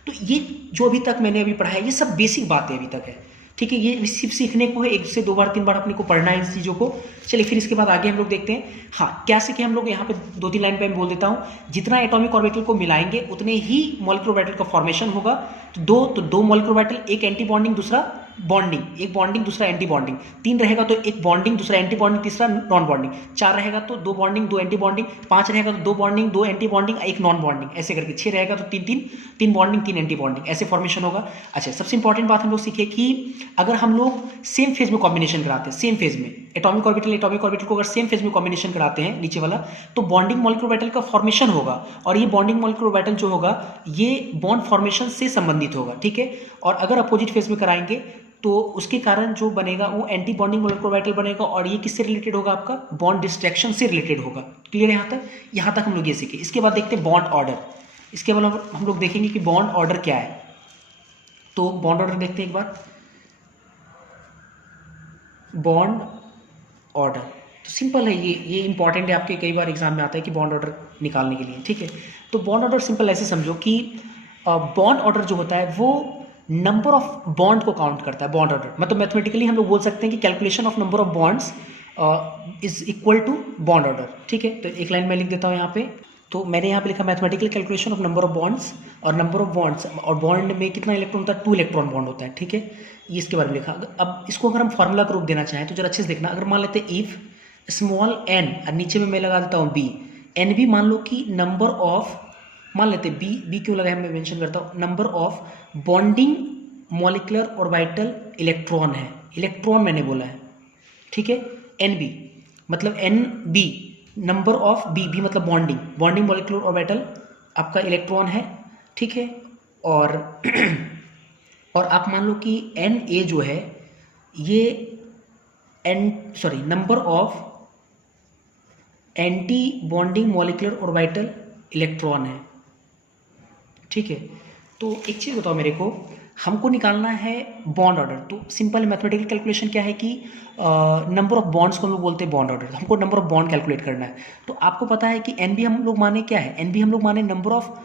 तो ये जो अभी तक मैंने अभी पढ़ा है ये सब बेसिक बातें अभी तक है, ठीक है। ये सिर्फ सीखने को है, 1 से 2 बार 3 बार अपने को पढ़ना है इन चीज़ों को। चलिए फिर इसके बाद आगे हम लोग देखते हैं। हाँ, क्या सीखे हम लोग, यहाँ पे 2-3 लाइन पे मैं बोल देता हूँ। जितना एटॉमिक ऑर्बिटल को मिलाएंगे उतने ही मॉलिक्यूलर ऑर्बिटल का फॉर्मेशन होगा। तो दो मॉलिक्यूलर ऑर्बिटल, एक एंटी बॉन्डिंग दूसरा बॉन्डिंग, एक बॉन्डिंग दूसरा एंटी बॉन्डिंग। 3 रहेगा तो एक बॉन्डिंग दूसरा एंटी बॉन्डिंग तीसरा नॉन बॉन्डिंग। 4 रहेगा तो 2 बॉन्डिंग 2 एंटी बॉन्डिंग। 5 रहेगा तो 2 bonding 2 anti bonding 1 non bonding, ऐसे करके 6 रहेगा तो 3 बॉन्डिंग 3 एंटी बॉन्डिंग, ऐसे फॉर्मेशन होगा। अच्छा, सबसे इंपॉर्टेंट बात हम लोग सीखे कि अगर हम लोग सेम फेज में कॉम्बिनेशन कराते हैं, सेम फेज में एटॉमिक ऑर्बिटल को अगर सेम फेज में कॉम्बिनेशन कराते हैं नीचे वाला, तो बॉन्डिंग मॉलिक्यूलर ऑर्बिटल का फॉर्मेशन होगा। और ये बॉन्डिंग मॉलिक्यूलर ऑर्बिटल जो होगा ये बॉन्ड फॉर्मेशन से संबंधित होगा, ठीक है। और अगर अपोजिट फेज में कराएंगे तो उसके कारण जो बनेगा वो एंटी बॉन्डिंग मॉलिक्यूलर ऑर्बिटल बनेगा। और ये किससे रिलेटेड होगा, आपका बॉन्ड डिस्ट्रैक्शन से रिलेटेड होगा। क्लियर है यहाँ तक हम लोग ये सीखे। इसके बाद देखते हैं बॉन्ड ऑर्डर। इसके बाद हम लोग देखेंगे कि बॉन्ड ऑर्डर क्या है। तो बॉन्ड ऑर्डर देखते हैं एक बार। बॉन्ड ऑर्डर तो सिंपल है, ये इंपॉर्टेंट है, आपके कई बार एग्जाम में आता है कि बॉन्ड ऑर्डर निकालने के लिए, ठीक है। तो बॉन्ड ऑर्डर सिंपल ऐसे समझो कि बॉन्ड ऑर्डर जो होता है वो नंबर ऑफ बॉन्ड को काउंट करता है। बॉन्ड ऑर्डर मतलब मैथमेटिकली हम लोग बोल सकते हैं कि calculation of number of bonds is equal to bond order, ठीक है। तो एक लाइन में लिख देता हूँ यहाँ पे, तो मैंने यहाँ पे लिखा mathematical calculation of number of bonds, और नंबर ऑफ बॉन्ड्स और बॉन्ड में कितना इलेक्ट्रॉन होता है, 2 इलेक्ट्रॉन बॉन्ड होता है, ठीक है, ये इसके बारे में लिखा। अब इसको अगर हम फार्मूला का रूप देना चाहें तो जरा अच्छे से देखना। अगर मान लेते हैं इफ स्मॉल एन, और नीचे में मैं लगा देता हूँ बी, एन भी मान लो कि नंबर ऑफ, मान लेते बी, बी क्यों लगाया मैं मेंशन करता हूँ, number of bonding molecular orbital electron है, इलेक्ट्रॉन मैंने बोला है, ठीक है, एन बी मतलब N B, number of B, B मतलब बॉन्डिंग, बॉन्डिंग मॉलिक्यूलर ऑर्बिटल आपका इलेक्ट्रॉन है, ठीक है, और और आप मान लो कि एन ए जो है ये number of antibonding molecular orbital electron है, ठीक है। तो एक चीज़ बताओ मेरे को, हमको निकालना है बॉन्ड ऑर्डर। तो सिंपल मैथमेटिकल कैलकुलेशन क्या है कि नंबर ऑफ बॉन्ड्स को हम लोग बोलते हैं बॉन्ड ऑर्डर, हमको नंबर ऑफ बॉन्ड कैलकुलेट करना है। तो आपको पता है कि एन बी हम लोग माने क्या है, एन बी हम लोग माने number of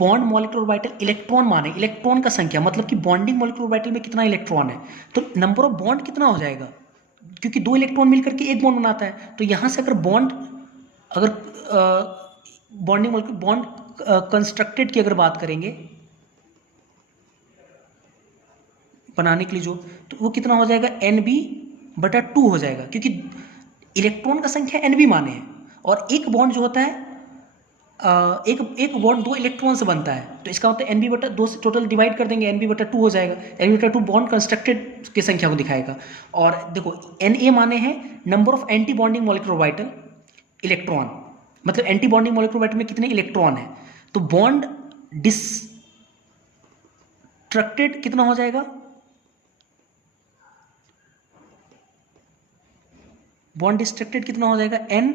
bond molecular orbital electron माने, इलेक्ट्रॉन का संख्या, मतलब कि बॉन्डिंग मॉलिक्यूलर ऑर्बिटल में कितना इलेक्ट्रॉन है, तो नंबर ऑफ बॉन्ड कितना हो जाएगा, क्योंकि 2 इलेक्ट्रॉन मिलकर के एक बॉन्ड बनाता है। तो यहाँ से अगर बॉन्ड, अगर बॉन्डिंग मॉलिक्यूलर बॉन्ड कंस्ट्रक्टेड की अगर बात करेंगे बनाने के लिए जो, तो वो कितना हो जाएगा, एन बी बटा 2 हो जाएगा, क्योंकि इलेक्ट्रॉन का संख्या एन बी माने हैं, और एक बॉन्ड जो होता है एक बॉन्ड 2 इलेक्ट्रॉन से बनता है, तो इसका मतलब एन बी बटा 2 से टोटल डिवाइड कर देंगे, एन बी बटा 2 हो जाएगा, एन बी बटा 2 बॉन्ड कंस्ट्रक्टेड की संख्या को दिखाएगा। और देखो एन ए माने हैं number of antibonding molecular orbital electron, मतलब एंटी बॉन्डिंग मॉलिक्यूलर ऑर्बिटल में कितने इलेक्ट्रॉन है, तो बॉन्ड डिस्ट्रक्टेड कितना हो जाएगा, बॉन्ड डिस्ट्रक्टेड कितना हो जाएगा, एन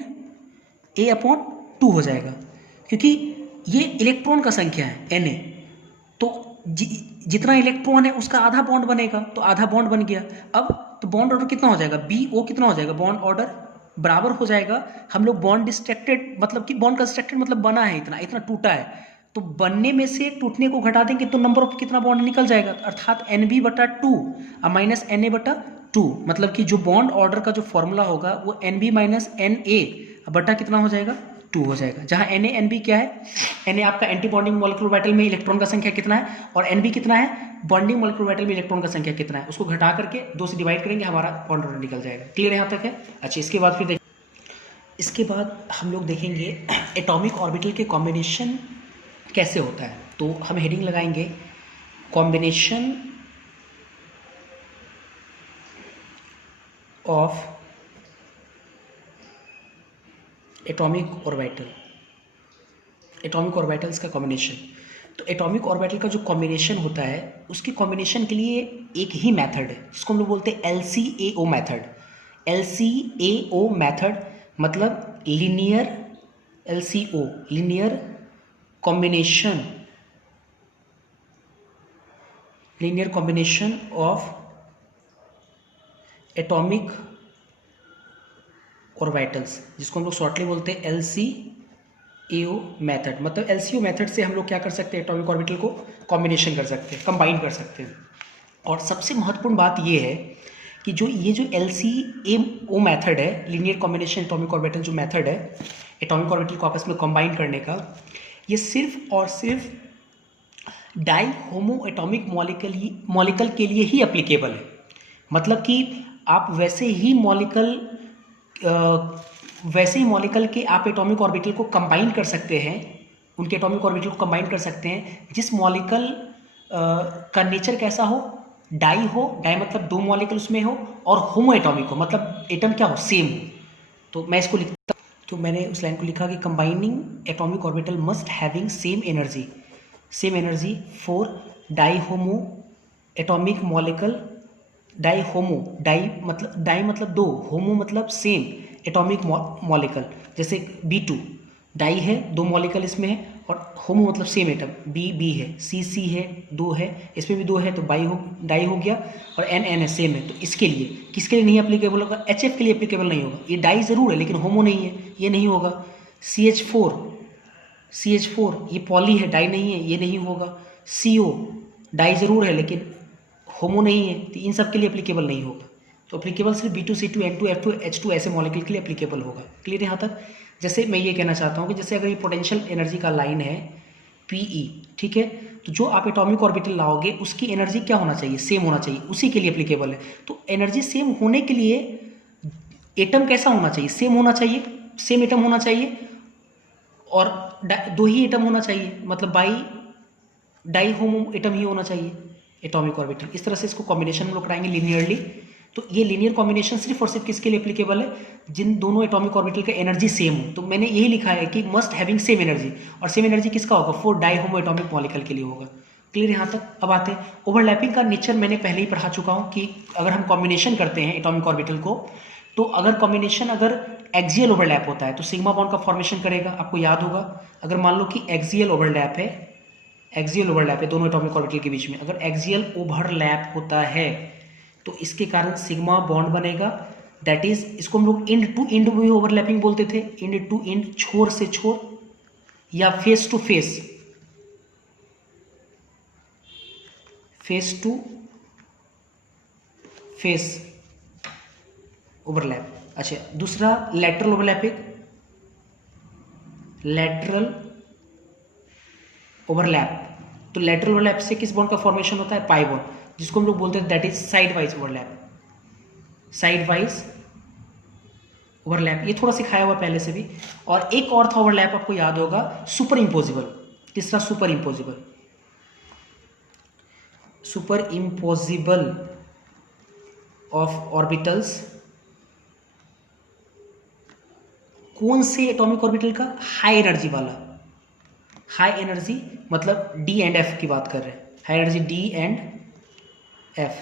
ए अपॉन 2 हो जाएगा, क्योंकि ये इलेक्ट्रॉन का संख्या है एन ए, तो जितना इलेक्ट्रॉन है उसका आधा बॉन्ड बनेगा, तो आधा बॉन्ड बन गया। अब तो बॉन्ड ऑर्डर कितना हो जाएगा, बी ओ कितना हो जाएगा, बॉन्ड ऑर्डर बराबर हो जाएगा, हम लोग बॉन्ड डिस्ट्रक्टेड मतलब कि बॉन्ड कंस्ट्रक्टेड मतलब बना है इतना, इतना टूटा है, तो बनने में से टूटने को घटा देंगे तो नंबर ऑफ कितना बॉन्ड निकल जाएगा, अर्थात एन बी बटा 2 माइनस एन ए बटा 2, मतलब कि जो बॉन्ड ऑर्डर का जो फॉर्मूला होगा वो N B minus N A बटा कितना हो जाएगा, 2 हो जाएगा, जहां एन ए एन बी क्या है, एन ए आपका एंटी बॉन्डिंग मॉलिक्यूलर ऑर्बिटल में इलेक्ट्रॉन का संख्या कितना है, और एन बी कितना है, बॉन्डिंग मॉलिक्यूलर ऑर्बिटल में इलेक्ट्रॉन का संख्या कितना है, उसको घटा करके 2 से डिवाइड करेंगे, हमारा बॉन्ड ऑर्डर निकल जाएगा। क्लियर यहाँ तक है? अच्छा, इसके बाद फिर इसके बाद हम लोग देखेंगे एटॉमिक ऑर्बिटल के कॉम्बिनेशन कैसे होता है। तो हम हेडिंग लगाएंगे combination of atomic orbital, atomic orbitals का कॉम्बिनेशन। तो एटॉमिक ऑर्बिटल का जो कॉम्बिनेशन होता है उसके कॉम्बिनेशन के लिए एक ही मेथड है जिसको हम लोग बोलते हैं LCAO मेथड। LCAO मेथड मतलब linear LCO, linear combination, linear combination of atomic orbitals, जिसको हम लोग शॉर्टली बोलते हैं LCAO मेथड। मतलब LCAO मेथड से हम लोग क्या कर सकते हैं, एटॉमिक ऑर्बिटल को कॉम्बिनेशन कर सकते हैं, कंबाइन कर सकते हैं। और सबसे महत्वपूर्ण बात ये है कि ये जो LCAO मेथड है, लीनियर कॉम्बिनेशन एटॉमिक ऑर्बिटल जो मेथड है एटॉमिक ऑर्बिटल को आपस में कंबाइन करने का, ये सिर्फ और सिर्फ डाई होमो एटॉमिक मॉलिक्यूल के लिए ही एप्लीकेबल है। मतलब कि आप वैसे ही मॉलिक्यूल के आप एटॉमिक ऑर्बिटल को कंबाइन कर सकते हैं, उनके एटॉमिक ऑर्बिटल को कंबाइन कर सकते हैं जिस मॉलिक्यूल का नेचर कैसा हो, डाई हो, डाई मतलब 2 मॉलिक्यूल उसमें हो, और होमो एटॉमिक हो मतलब एटम क्या हो, सेम हो। तो मैं इसको लिखता, तो मैंने उस लाइन को लिखा कि combining atomic orbital must having same energy for di homoatomic molecule, di मतलब 2, होमो मतलब सेम एटॉमिक मॉलिक्यूल, जैसे B2 डाई है, 2 मॉलिक्यूल इसमें है, और होमो मतलब सेम एटम, B है, C है, 2 है, इसमें भी 2 है, तो डाई हो गया, और N है, सेम है। तो इसके लिए किसके लिए नहीं एप्लीकेबल होगा, HF के लिए एप्लीकेबल नहीं होगा। ये डाई ज़रूर है लेकिन होमो नहीं है, ये नहीं होगा। CH4 ये पॉली है, डाई नहीं है, ये नहीं होगा। CO डाई ज़रूर है लेकिन होमो नहीं है, तो इन सब के लिए एप्लीकेबल नहीं होगा। तो एप्लीकेबल सिर्फ B2, C2, N2, F2, H2 ऐसे मॉलिक्यूल के लिए एप्लीकेबल होगा। क्लियर यहाँ तक? जैसे मैं ये कहना चाहता हूँ कि जैसे अगर ये पोटेंशियल एनर्जी का लाइन है PE, ठीक है, तो जो आप एटॉमिक ऑर्बिटल लाओगे उसकी एनर्जी क्या होना चाहिए, सेम होना चाहिए, उसी के लिए एप्लीकेबल है। तो एनर्जी सेम होने के लिए एटम कैसा होना चाहिए, सेम होना चाहिए, सेम एटम होना चाहिए, और दो ही एटम होना चाहिए, मतलब डाई होमो एटम ही होना चाहिए एटॉमिक ऑर्बिटल। इस तरह से इसको कॉम्बिनेशन हम लोग कराएंगे लीनियरली। तो ये लीनियर कॉम्बिनेशन सिर्फ और सिर्फ किसके लिए एप्लीकेबल है, जिन दोनों एटॉमिक ऑर्बिटल का एनर्जी सेम हो। तो मैंने यही लिखा है कि मस्ट हैविंग सेम एनर्जी, और सेम एनर्जी किसका होगा, for di homoatomic molecule के लिए होगा। क्लियर यहाँ तक। अब आते हैं ओवरलैपिंग का नेचर, मैंने पहले ही पढ़ा चुका हूँ कि अगर हम कॉम्बिनेशन करते हैं एटॉमिक ऑर्बिटल को, तो अगर कॉम्बिनेशन अगर एक्सियल ओवरलैप होता है तो सिग्मा बॉन्ड का फॉर्मेशन करेगा, आपको याद होगा। अगर मान लो कि एक्सियल ओवरलैप है दोनों एटॉमिक ऑर्बिटल के बीच में, अगर एक्सियल ओवरलैप होता है तो इसके कारण सिग्मा बॉन्ड बनेगा। दैट इज, इसको हम लोग इंड टू इंड में ओवरलैपिंग बोलते थे, इंड टू इंड, छोर से छोर, या face to face, face to face overlap. अच्छा, दूसरा लैटरल ओवरलैपिंग, लैटरल ओवरलैप। तो लैटरल ओवरलैप से किस बॉन्ड का फॉर्मेशन होता है, पाई बॉन्ड, जिसको हम लोग बोलते हैं that is side wise overlap, side wise overlap. ये थोड़ा सिखाया हुआ पहले से भी। और एक और था ओवरलैप, आपको याद होगा, सुपर इम्पोजिबल। तीसरा super imposable, super imposable of orbitals. कौन से एटॉमिक ऑर्बिटल का, हाई एनर्जी वाला, हाई एनर्जी मतलब डी एंड एफ की बात कर रहे हैं, high energy D and F,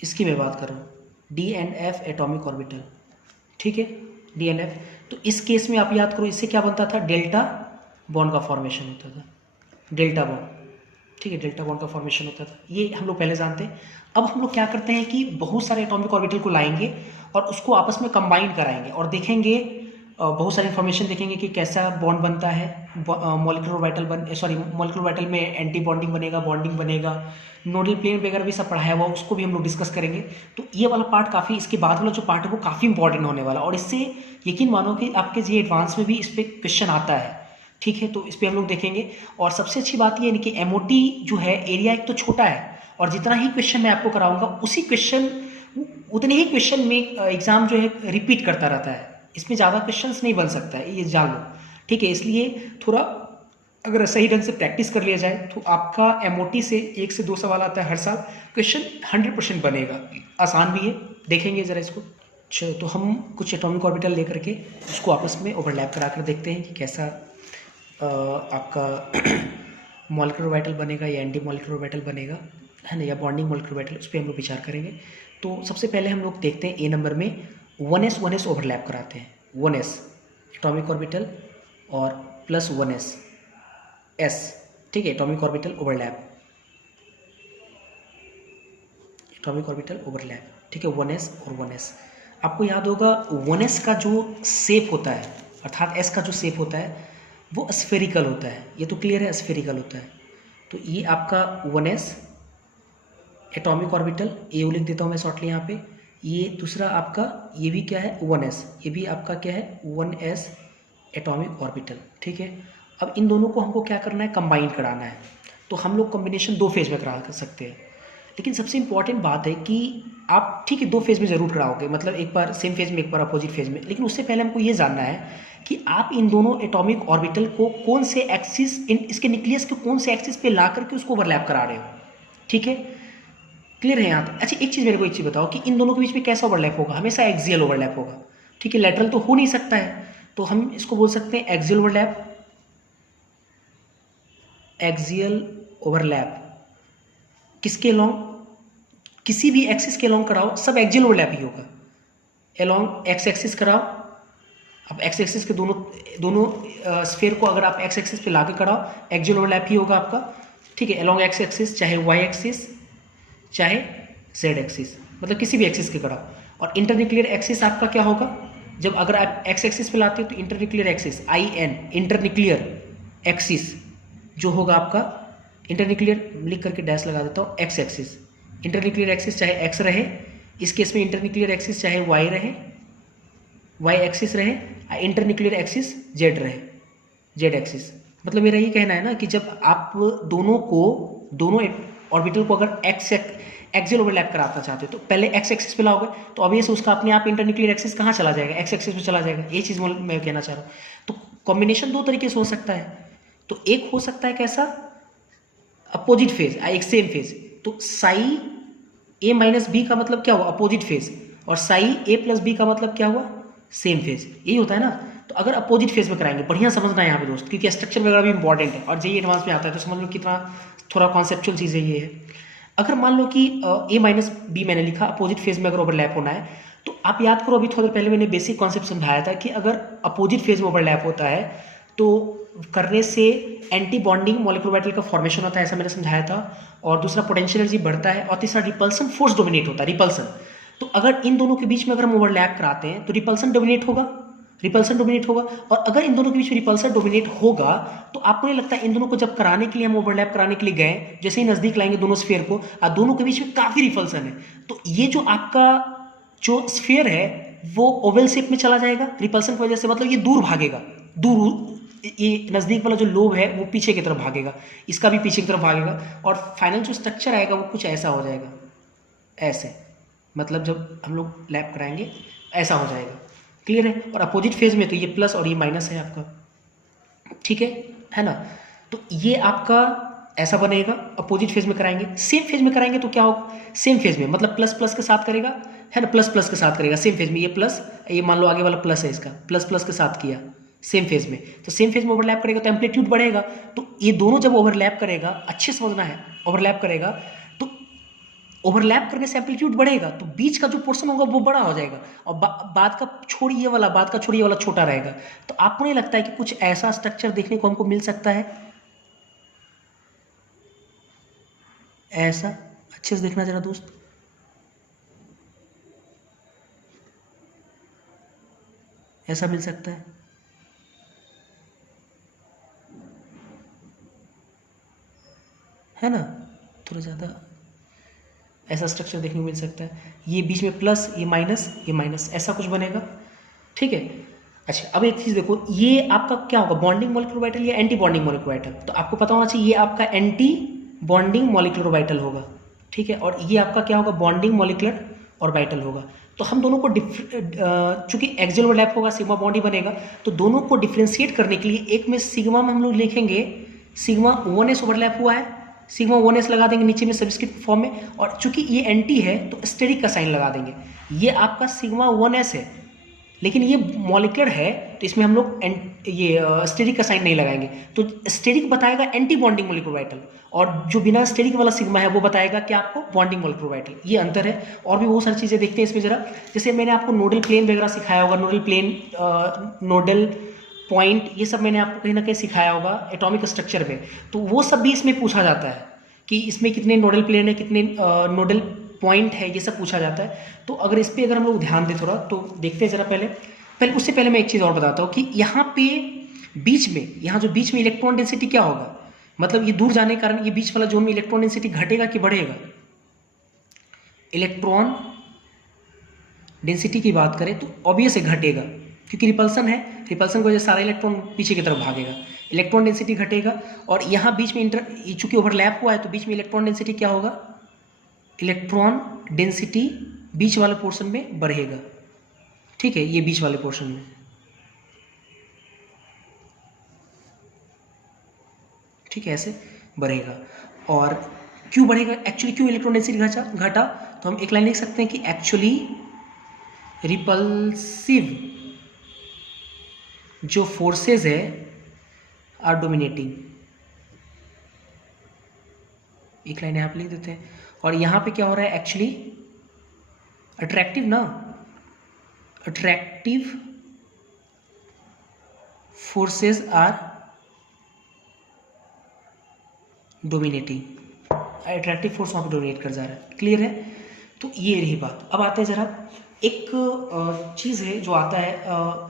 इसकी मैं बात कर रहा हूँ, D and F atomic orbital, ठीक है, डी एंड एफ। तो इस केस में आप याद करो, इससे क्या बनता था, डेल्टा बॉन्ड का फॉर्मेशन होता था, डेल्टा बॉन्ड, ठीक है, डेल्टा बॉन्ड का फॉर्मेशन होता था। ये हम लोग पहले जानते हैं। अब हम लोग क्या करते हैं कि बहुत सारे एटॉमिक ऑर्बिटल को लाएंगे और उसको आपस में कंबाइन कराएंगे और देखेंगे, बहुत सारी इन्फॉर्मेशन देखेंगे कि कैसा बॉन्ड बनता है, मॉलिक्यूलर ऑर्बिटल में एंटी बॉन्डिंग बनेगा, बॉन्डिंग बनेगा, नोडल प्लेन वगैरह भी सब पढ़ाया हुआ, उसको भी हम लोग डिस्कस करेंगे। तो ये वाला पार्ट काफ़ी, इसके बाद वाला जो पार्ट है वो काफ़ी इंपॉर्टेंट होने वाला, और इससे यकीन मानो कि आपके जी एडवांस में भी इस पर क्वेश्चन आता है, ठीक है। तो इस पर हम लोग देखेंगे। और सबसे अच्छी बात ये है कि एमओटी जो है, एरिया एक तो छोटा है, और जितना ही क्वेश्चन मैं आपको कराऊंगा उतने ही क्वेश्चन में एग्जाम जो है रिपीट करता रहता है, इसमें ज़्यादा क्वेश्चंस नहीं बन सकता है, ये जान लो, ठीक है। इसलिए थोड़ा अगर सही ढंग से प्रैक्टिस कर लिया जाए तो आपका एमओटी से 1 से 2 सवाल आता है हर साल, क्वेश्चन 100% बनेगा, आसान भी है। देखेंगे ज़रा इसको। चलो, तो हम कुछ एटॉमिक ऑर्बिटल लेकर के उसको आपस में ओवरलैप करा कर देखते हैं कि कैसा आपका मॉलिक्यूलर ऑर्बिटल बनेगा या एंटी मॉलिक्यूलर ऑर्बिटल बनेगा, है ना, या बॉन्डिंग मॉलिक्यूलर ऑर्बिटल, उस पर हम लोग विचार करेंगे। तो सबसे पहले हम लोग देखते हैं ए नंबर में 1s ओवरलैप कराते हैं, 1s एटॉमिक ऑर्बिटल और प्लस 1s, ठीक है, atomic orbital overlap, atomic orbital overlap, ठीक है, 1s और 1s। आपको याद होगा 1s का जो शेप होता है, अर्थात s का जो शेप होता है वो स्फेरिकल होता है, ये तो क्लियर है, स्फेरिकल होता है। तो ये आपका 1s एटॉमिक ऑर्बिटल, ए लिख देता हूँ मैं शॉर्टली यहाँ पे। ये दूसरा आपका, ये भी क्या है, 1s, ये भी आपका क्या है, 1s एटॉमिक ऑर्बिटल, ठीक है। अब इन दोनों को हमको क्या करना है, कंबाइन कराना है। तो हम लोग कॉम्बिनेशन 2 फेज में करा सकते हैं, लेकिन सबसे इंपॉर्टेंट बात है कि आप, ठीक है, 2 फेज में ज़रूर कराओगे, मतलब एक बार सेम फेज में, एक बार अपोजिट फेज में। लेकिन उससे पहले हमको ये जानना है कि आप इन दोनों एटॉमिक ऑर्बिटल को कौन से एक्सिस, इसके न्यूक्लियस के कौन से एक्सिस पे ला करके उसको ओवरलैप करा रहे हो, ठीक है, क्लियर है यहाँ तक। अच्छा, एक चीज़ मेरे को एक चीज़ बताओ कि इन दोनों के बीच में कैसा ओवरलैप होगा, हमेशा एक्सियल ओवरलैप होगा, ठीक है, लेटरल तो हो नहीं सकता है, तो हम इसको बोल सकते हैं एक्सियल ओवरलैप, एक्सियल ओवरलैप। किसके अलोंग, किसी भी एक्सिस के अलोंग कराओ, सब एक्सियल ओवरलैप ही होगा। अलोंग एक्स एक्सिस कराओ, अब एक्स एक्सिस के दोनों स्फीयर को अगर आप एक्स एक्सिस पे लाके कराओ, एक्सियल ओवरलैप ही होगा आपका, ठीक है। अलोंग एक्स एक्सिस, चाहे वाई एक्सिस, चाहे जेड एक्सिस, मतलब किसी भी एक्सिस के कराओ। और इंटरन्यूक्लियर एक्सिस आपका क्या होगा, जब अगर आप एक्स एक्सिस पे लाते हो तो internuclear axis, IN internuclear axis जो होगा आपका, इंटरन्यूक्लियर लिख करके डैश लगा देता हूँ, एक्स एक्सिस, इंटरन्यूक्लियर एक्सिस चाहे एक्स रहे, इस केस में इंटरन्यूक्लियर एक्सिस चाहे वाई रहे, वाई एक्सिस रहे, इंटरन्यूक्लियर एक्सिस जेड रहे, जेड एक्सिस। मतलब मेरा ये कहना है ना कि जब आप दोनों ऑर्बिटल को अगर एक्सियल ओवरलैप कराना चाहते हो तो पहले एक्स एक्सिस पे लाओगे तो ऑब्वियस उसका अपने आप इंटरन्यूक्लियर एक्सिस कहाँ चला जाएगा, एक्स एक्सिस पे चला जाएगा। ये चीज़ मैं कहना चाह रहा हूँ। तो कॉम्बिनेशन दो तरीके से हो सकता है। तो एक हो सकता है कैसा, अपोजिट फेज, एक सेम फेज। तो साई ए माइनस बी का मतलब क्या हुआ, अपोजिट फेज, और साई ए प्लस बी का मतलब क्या हुआ, सेम फेज। यही होता है ना। तो अगर अपोजिट फेज में कराएंगे, बढ़िया समझना है यहाँ पे दोस्त, क्योंकि स्ट्रक्चर वगैरह भी इंपॉर्टेंट है और जेईई एडवांस में आता है, तो समझ लो कितना थोड़ा कॉन्सेप्चुअल चीज़ें ये है। अगर मान लो कि ए माइनस बी मैंने लिखा, अपोजिट फेज में अगर ओवरलैप होना है, तो आप याद करो अभी थोड़ी देर पहले मैंने बेसिक कॉन्सेप्ट समझाया था कि अगर अपोजिट फेज में ओवरलैप होता है तो करने से एंटी बॉन्डिंग मॉलिक्यूलर ऑर्बिटल का फॉर्मेशन होता है, ऐसा मैंने समझाया था। और दूसरा पोटेंशियल एनर्जी बढ़ता है, और तीसरा रिपल्सन फोर्स डोमिनेट होता है, रिपल्सन। तो अगर इन दोनों के बीच में अगर हम ओवरलैप कराते हैं तो रिपल्सन डोमिनेट होगा, रिपल्सन डोमिनेट होगा। और अगर इन दोनों के बीच में रिपल्सन डोमिनेट होगा तो आपको नहीं लगता इन दोनों को जब कराने के लिए हम ओवरलैप कराने के लिए गए, जैसे ही नजदीक लाएंगे दोनों स्फीयर को, और दोनों के बीच में काफी रिपल्सन है, तो ये जो आपका जो स्फीयर है वो ओवल शेप में चला जाएगा रिपल्सन की वजह से। मतलब ये दूर भागेगा, दूर, ये नज़दीक वाला जो लोब है वो पीछे की तरफ भागेगा, इसका भी पीछे की तरफ भागेगा, और फाइनल जो स्ट्रक्चर आएगा वो कुछ ऐसा हो जाएगा, ऐसे। मतलब जब हम लोग लैप कराएंगे ऐसा हो जाएगा। क्लियर है। और अपोजिट फेज में तो ये प्लस और ये माइनस है आपका, ठीक है ना। तो ये आपका ऐसा बनेगा, अपोजिट फेज में कराएंगे। सेम फेज में कराएंगे तो क्या होगा, सेम फेज में मतलब प्लस प्लस के साथ करेगा, है ना, प्लस प्लस के साथ करेगा सेम फेज में। ये प्लस, ये मान लो आगे वाला प्लस है, इसका प्लस प्लस के साथ किया सेम फेज में, तो सेम फेज में ओवरलैप करेगा तो एम्पलीट्यूड बढ़ेगा। तो ये दोनों जब ओवरलैप करेगा, अच्छे समझना है, ओवरलैप करेगा तो ओवरलैप करने से एम्पलीट्यूड बढ़ेगा, तो बीच का जो पोर्शन होगा वो बड़ा हो जाएगा, और बाद का छोड़िए वाला, बाद का छोड़िए वाला छोटा रहेगा। तो आपको नहीं लगता है कि कुछ ऐसा स्ट्रक्चर देखने को हमको मिल सकता है, ऐसा? अच्छे से देखना जरा दोस्त, ऐसा मिल सकता है ना, थोड़ा ज़्यादा ऐसा स्ट्रक्चर देखने को मिल सकता है। ये बीच में प्लस, ये माइनस, ऐसा कुछ बनेगा, ठीक है। अच्छा, अब एक चीज़ देखो, ये आपका क्या होगा, बॉन्डिंग मॉलिक्यूलर ऑर्बिटल या एंटी बॉन्डिंग मॉलिक्यूलर ऑर्बिटल? तो आपको पता होना चाहिए ये आपका एंटी बॉन्डिंग मॉलिक्यूलर ऑर्बिटल होगा, ठीक है। और ये आपका क्या होगा, बॉन्डिंग मॉलिक्यूलर ऑर्बिटल होगा। तो हम दोनों को चूंकि एक्सियल ओवरलैप होगा, सिग्मा बॉन्ड ही बनेगा, तो दोनों को डिफ्रेंशिएट करने के लिए एक में सिग्मा में हम लोग लिखेंगे सिग्मा 1s ओवरलैप हुआ है, सिग्मा 1s लगा देंगे नीचे में सबस्क्रिप्ट फॉर्म में, और चूंकि ये एंटी है तो स्टेरिक का साइन लगा देंगे। ये आपका सिग्मा 1s है, लेकिन ये मॉलिक्यूलर है तो इसमें हम लोग ये स्टेरिक का साइन नहीं लगाएंगे। तो स्टेरिक बताएगा एंटी बॉन्डिंग मॉलिक्यूलर ऑर्बिटल, और जो बिना स्टेरिक वाला सिग्मा है वो बताएगा कि आपको बॉन्डिंग मॉलिक्यूलर ऑर्बिटल। ये अंतर है। और भी बहुत सारी चीज़ें देखते हैं इसमें जरा, जैसे मैंने आपको नोडल प्लेन वगैरह सिखाया होगा, नोडल प्लेन, नोडल पॉइंट, ये सब मैंने आपको कहीं ना कहीं सिखाया होगा एटॉमिक स्ट्रक्चर में, तो वो सब भी इसमें पूछा जाता है कि इसमें कितने नोडल प्लेन है, कितने नोडल पॉइंट है, ये सब पूछा जाता है। तो अगर इस पर अगर हम लोग ध्यान दें थोड़ा, तो देखते हैं जरा पहले उससे पहले मैं एक चीज़ और बताता हूँ कि यहाँ पे बीच में, यहाँ जो बीच में इलेक्ट्रॉन डेंसिटी क्या होगा, मतलब ये दूर जाने के कारण ये बीच वाला जोन में इलेक्ट्रॉन डेंसिटी घटेगा कि बढ़ेगा? इलेक्ट्रॉन डेंसिटी की बात करें तो ऑब्वियस है घटेगा, क्योंकि रिपल्सन है, रिपल्सन की वजह से सारा इलेक्ट्रॉन पीछे की तरफ भागेगा, इलेक्ट्रॉन डेंसिटी घटेगा। और यहाँ बीच में चूंकि ओवरलैप हुआ है तो बीच में इलेक्ट्रॉन डेंसिटी क्या होगा, इलेक्ट्रॉन डेंसिटी बीच वाले पोर्शन में बढ़ेगा, ठीक है, ये बीच वाले पोर्शन में, ठीक है, ऐसे बढ़ेगा। और क्यों बढ़ेगा, एक्चुअली क्यों इलेक्ट्रॉन डेंसिटी घटा, तो हम एक लाइन लिख सकते हैं कि एक्चुअली रिपल्सिव जो फोर्सेस है आर डोमिनेटिंग, एक लाइन यहाँ पे लिख देते हैं। और यहाँ पे क्या हो रहा है, एक्चुअली अट्रैक्टिव ना, attractive forces are dominating, attractive force वहाँ पे डोमिनेट कर जा रहा है। क्लियर है। तो ये रही बात। अब आते हैं जरा, एक चीज़ है जो आता है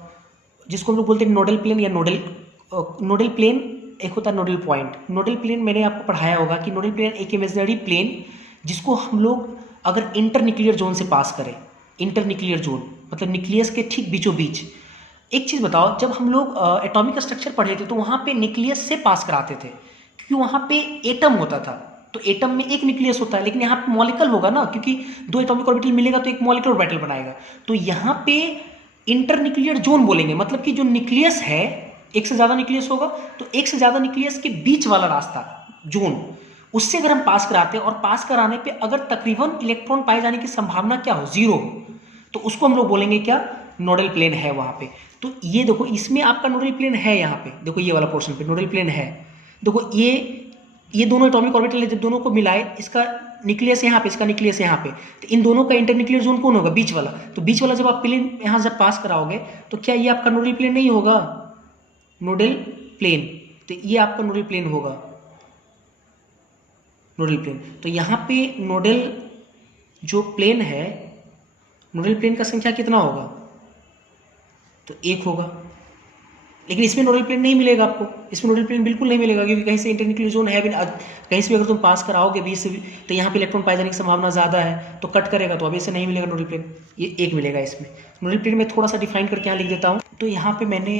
जिसको हम लोग बोलते हैं नोडल प्लेन या नोडल प्लेन, एक होता है नोडल पॉइंट। नोडल प्लेन मैंने आपको पढ़ाया होगा कि नोडल प्लेन एक इमेजिनरी प्लेन जिसको हम लोग अगर इंटरन्यूक्लियर जोन से पास करें, इंटरन्यूक्लियर जोन मतलब न्यूक्लियस के ठीक बीचों बीच, एक चीज़ बताओ, जब हम लोग एटॉमिक स्ट्रक्चर पढ़े थे तो वहाँ पे न्यूक्लियस से पास कराते थे, क्योंकि वहाँ पे एटम होता था, तो एटम में एक न्यूक्लियस होता है, लेकिन यहाँ पे मॉलिक्यूल होगा ना, क्योंकि दो एटॉमिक ऑर्बिटल मिलेगा तो एक मॉलिक्यूलर ऑर्बिटल बनाएगा। तो यहाँ पे इंटरन्यूक्लियर जोन बोलेंगे, मतलब कि जो न्यूक्लियस है, एक से ज़्यादा न्यूक्लियस होगा, तो एक से ज़्यादा न्यूक्लियस के बीच वाला रास्ता, जोन, उससे अगर हम पास कराते हैं और पास कराने पे अगर तकरीबन इलेक्ट्रॉन पाए जाने की संभावना क्या हो, जीरो हो, तो उसको हम लोग बोलेंगे क्या, नोडल प्लेन है वहाँ पे। तो ये देखो, इसमें आपका नोडल प्लेन है, यहाँ पे देखो ये वाला पोर्शन पे नोडल प्लेन है। देखो ये दोनों एटॉमिक ऑर्बिटल है, जब दोनों को मिलाए, इसका न्यूक्लियस यहाँ पे, इसका न्यूक्लियस यहाँ पे, तो इन दोनों का इंटरन्यूक्लियर जोन कौन होगा, बीच वाला। तो बीच वाला जब आप प्लेन यहाँ जब पास कराओगे तो क्या ये आपका नोडल प्लेन नहीं होगा, नोडल प्लेन, तो ये आपका नोडल प्लेन होगा, नोडल प्लेन। तो यहाँ पे नोडल जो प्लेन है, नोडल प्लेन का संख्या कितना होगा, तो एक होगा। लेकिन इसमें नोडल प्लेन नहीं मिलेगा आपको, इसमें नोडल प्लेन बिल्कुल नहीं मिलेगा, क्योंकि कहीं से इंटरन्यूक्लियर जोन है भी, कहीं से भी अगर तुम पास कराओगे बीच से भी, तो यहाँ पे इलेक्ट्रॉन पाए जाने की संभावना ज़्यादा है, तो कट करेगा, तो अभी से नहीं मिलेगा नोडल प्लेन, ये एक मिलेगा इसमें। नोडल प्लेन में थोड़ा सा डिफाइन करके यहाँ लिख देता हूँ। तो यहाँ पे मैंने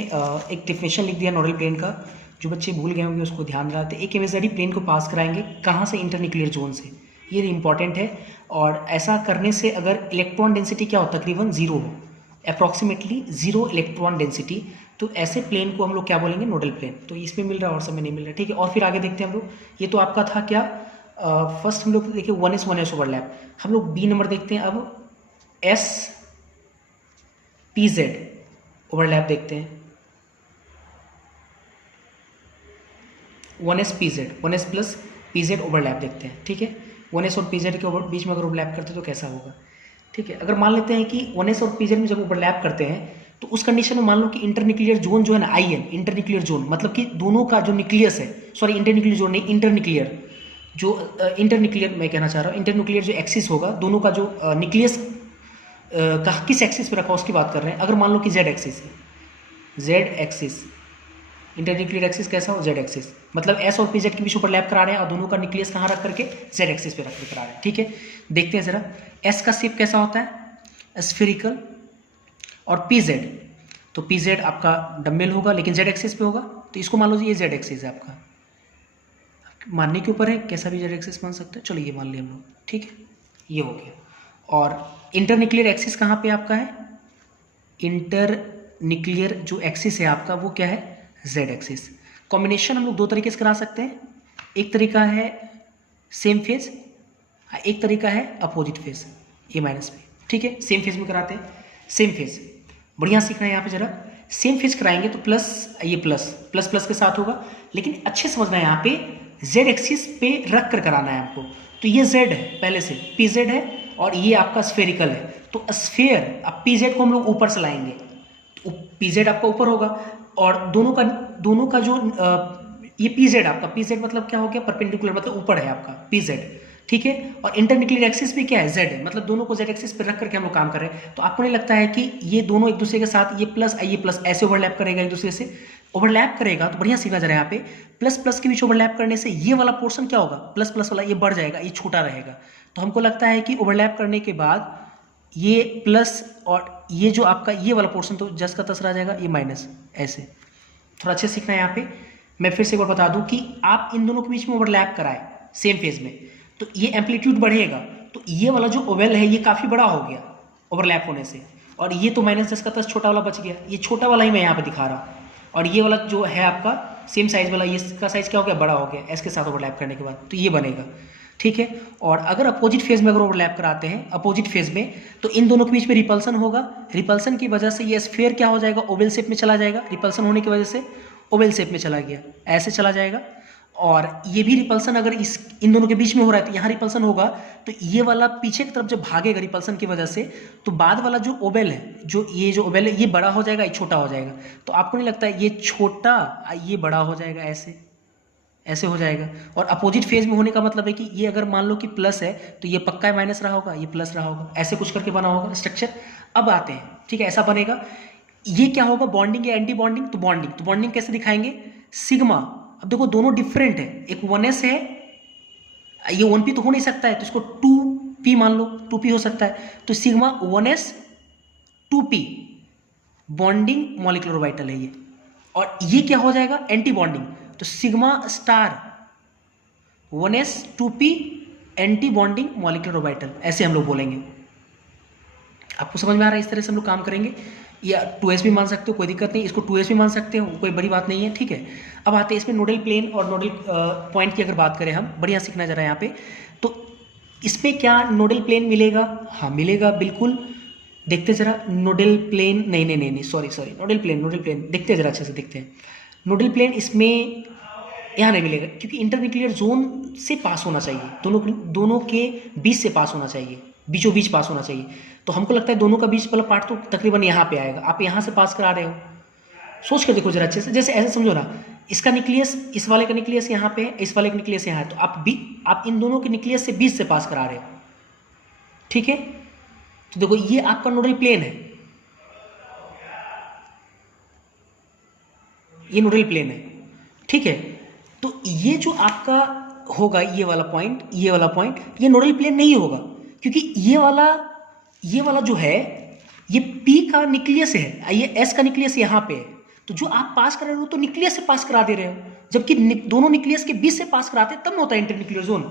एक डिफिनेशन लिख दिया नोडल प्लेन का, जो बच्चे भूल गए होंगे उसको ध्यान दिलाते। एक इमेजनरी प्लेन को पास कराएंगे, कहाँ से, इंटरन्यूक्लियर जोन से, ये इंपॉर्टेंट है। और ऐसा करने से अगर इलेक्ट्रॉन डेंसिटी क्या हो, तकरीबन जीरो हो, अप्रॉक्सीमेटली जीरो इलेक्ट्रॉन डेंसिटी, तो ऐसे प्लेन को हम लोग क्या बोलेंगे, नोडल प्लेन। तो इसमें मिल रहा है और सब में नहीं मिल रहा, ठीक है। और फिर आगे देखते हैं हम लोग, ये तो आपका था क्या, फर्स्ट हम लोग देखिए 1s ओवरलैप। हम लोग बी नंबर देखते हैं अब, एस पी जेड ओवरलैप देखते हैं, 1s P Z, 1s plus P Z overlap देखते हैं, ठीक है। 1s और पी जेड के बीच में अगर ओवरलैप करते हैं तो कैसा होगा, ठीक है। अगर मान लेते हैं कि 1s और पी जेड में जब ओवरलैप करते हैं, तो उस कंडीशन में मान लो कि इंटरन्यूक्लियर जोन जो है ना, IN इंटरन्यूक्लियर जोन, मतलब कि दोनों का जो न्यूक्लियस है, सॉरी इंटरन्यूक्लियर जोन नहीं, इंटरन्यूक्लियर जो इंटरन्यूक्लियर मैं कहना चाह रहा हूँ, इंटरन्यूक्लियर जो एक्सिस होगा, दोनों का जो न्यूक्लियस का किस एक्सिस पे रखा उसकी बात कर रहे हैं। अगर मान लो कि जेड एक्सिस है, जेड एक्सिस, इंटरन्यूक्लियर एक्सिस कैसा हो, जेड एक्सिस, मतलब एस और पी जेड के बीच ओवरलैप करा रहे हैं, और दोनों का न्यूक्लियस कहाँ रख करके, जेड एक्सिस पे रख कर करा रहे हैं, ठीक है। देखते हैं जरा, एस का शेप कैसा होता है, स्फेरिकल, और पी जेड, तो पी जेड आपका डम्बेल होगा, लेकिन जेड एक्सिस पे होगा, तो इसको मान लो ये जेड एक्सिस है आपका, मानने के ऊपर है, कैसा भी जेड एक्सिस मान सकते हैं, चलो ये मान लिया हम लोग, ठीक है, ये हो गया। और इंटरन्यूक्लियर एक्सिस कहाँ पे आपका है, इंटरन्यूक्लियर जो एक्सिस है आपका वो क्या है, जेड एक्सिस। कॉम्बिनेशन हम लोग दो तरीके से करा सकते हैं, एक तरीका है सेम फेज, एक तरीका है अपोजिट फेज, ए माइनस पे, ठीक है। सेम फेज में कराते हैं, सेम फेज बढ़िया सीखना है यहाँ पे जरा। सेम फेज कराएंगे तो प्लस, ये प्लस प्लस प्लस के साथ होगा, लेकिन अच्छे समझना है यहाँ पे जेड एक्सिस पे रख कर कराना है आपको। तो ये जेड है पहले से, पी जेड है, और ये आपका स्फेरिकल है, तो स्फेयर, अब पी जेड को हम लोग ऊपर से लाएंगे, तो पी जेड आपका ऊपर होगा, और दोनों का जो ये पी जेड आपका, पी जेड मतलब क्या हो गया, परपेंडिकुलर, मतलब ऊपर है आपका पी जेड, ठीक है। और इंटरन्यूक्लियर एक्सिस भी क्या है, जेड है, मतलब दोनों को जेड एक्सिस पर रख करके हम लोग काम कर रहे हैं। तो आपको नहीं लगता है कि ये दोनों एक दूसरे के साथ, ये प्लस ऐसे ओवरलैप करेगा, एक दूसरे से ओवरलैप करेगा, तो बढ़िया सीखा जा रहा है यहाँ पे। प्लस प्लस के बीच ओवरलैप करने से ये वाला पोर्शन क्या होगा, प्लस प्लस वाला ये बढ़ जाएगा, ये छोटा रहेगा। तो हमको लगता है कि ओवरलैप करने के बाद ये प्लस और ये जो आपका ये वाला पोर्शन तो जस का तस रह जाएगा, ये माइनस, ऐसे थोड़ा अच्छे सीखना है यहाँ पे। मैं फिर से एक बार बता दूं कि आप इन दोनों के बीच में ओवरलैप कराए सेम फेज में, तो ये एम्पलीट्यूड बढ़ेगा, तो ये वाला जो ओवेल है ये काफ़ी बड़ा हो गया ओवरलैप होने से, और ये तो माइनस 10 का 10 छोटा वाला बच गया, ये छोटा वाला ही मैं यहाँ पे दिखा रहा हूँ। और ये वाला जो है आपका सेम साइज वाला, ये इसका साइज क्या हो गया, बड़ा हो गया एस के साथ ओवरलैप करने के बाद, तो ये बनेगा, ठीक है। और अगर अपोजिट फेज में अगर ओवरलैप कराते हैं अपोजिट फेज में, तो इन दोनों के बीच में रिपल्सन होगा, रिपल्सन की वजह से ये स्फीयर क्या हो जाएगा, ओवल शेप में चला जाएगा, रिपल्सन होने की वजह से ओवल शेप में चला गया, ऐसे चला जाएगा। और ये भी रिपल्सन अगर इन दोनों के बीच में हो रहा है तो यहाँ रिपल्सन होगा, तो ये वाला पीछे की तरफ जब भागेगा रिपल्सन की वजह से, तो बाद वाला जो ओवेल है, ये जो ओवेल है ये बड़ा हो जाएगा, ये छोटा हो जाएगा। तो आपको नहीं लगता है ये छोटा ये बड़ा हो जाएगा, ऐसे हो जाएगा। और अपोजिट फेज में होने का मतलब है कि ये अगर मान लो कि प्लस है तो ये पक्का माइनस रहा होगा, ये प्लस रहा होगा, ऐसे कुछ करके बना होगा स्ट्रक्चर। अब आते हैं, ठीक है, ऐसा बनेगा। ये क्या होगा, बॉन्डिंग या एंटी बॉन्डिंग, तो बॉन्डिंग कैसे दिखाएंगे, सिग्मा। अब देखो दोनों डिफरेंट है, एक 1s है, ये 1p तो हो नहीं सकता है, तो इसको 2p मान लो, 2p हो सकता है, तो sigma 1s 2p, bonding molecular orbital है ये, और ये क्या हो जाएगा, एंटी बॉन्डिंग। तो sigma star 1s 2p anti bonding molecular orbital, ऐसे हम लोग बोलेंगे। आपको समझ में आ रहा है, इस तरह से हम लोग काम करेंगे। या 2s भी मान सकते हो, कोई दिक्कत नहीं, इसको 2s भी मान सकते हो, कोई बड़ी बात नहीं है, ठीक है। अब आते हैं इसमें नोडल प्लेन और नोडल पॉइंट की अगर बात करें हम, बढ़िया सीखना जरा यहाँ पे। तो इसमें क्या नोडल प्लेन मिलेगा, हाँ मिलेगा बिल्कुल। देखते जरा नोडल प्लेन, नहीं सॉरी नोडल प्लेन देखते जरा अच्छे से देखते हैं। नोडल प्लेन इसमें यहाँ नहीं मिलेगा, क्योंकि इंटरन्यूक्लियर जोन से पास होना चाहिए, दोनों के बीच से पास होना चाहिए, बीचों बीच पास होना चाहिए। तो हमको लगता है दोनों का बीच वाला पार्ट तो तकरीबन यहाँ पे आएगा, आप यहाँ से पास करा रहे हो। सोच कर देखो जरा अच्छे से, जैसे ऐसे समझो ना, इसका न्यूक्लियस, इस वाले का न्यूक्लियस यहाँ पे है, इस वाले का न्यूक्लियस यहाँ है, तो आप इन दोनों के न्यूक्लियस से बीच से पास करा रहे हो, ठीक है। तो देखो ये आपका नोडल प्लेन है, ये नोडल प्लेन है, ठीक है। तो ये जो आपका होगा, ये वाला पॉइंट, ये वाला पॉइंट, ये नोडल प्लेन नहीं होगा, क्योंकि ये वाला जो है, ये P का न्यूक्लियस है, ये S का न्यूक्लियस यहाँ पे है। तो जो आप पास कर रहे हो तो न्यूक्लियस से पास करा दे रहे हो, जबकि दोनों न्यूक्लियस के बीच से पास कराते तब होता है इंटरन्यूक्लियर जोन।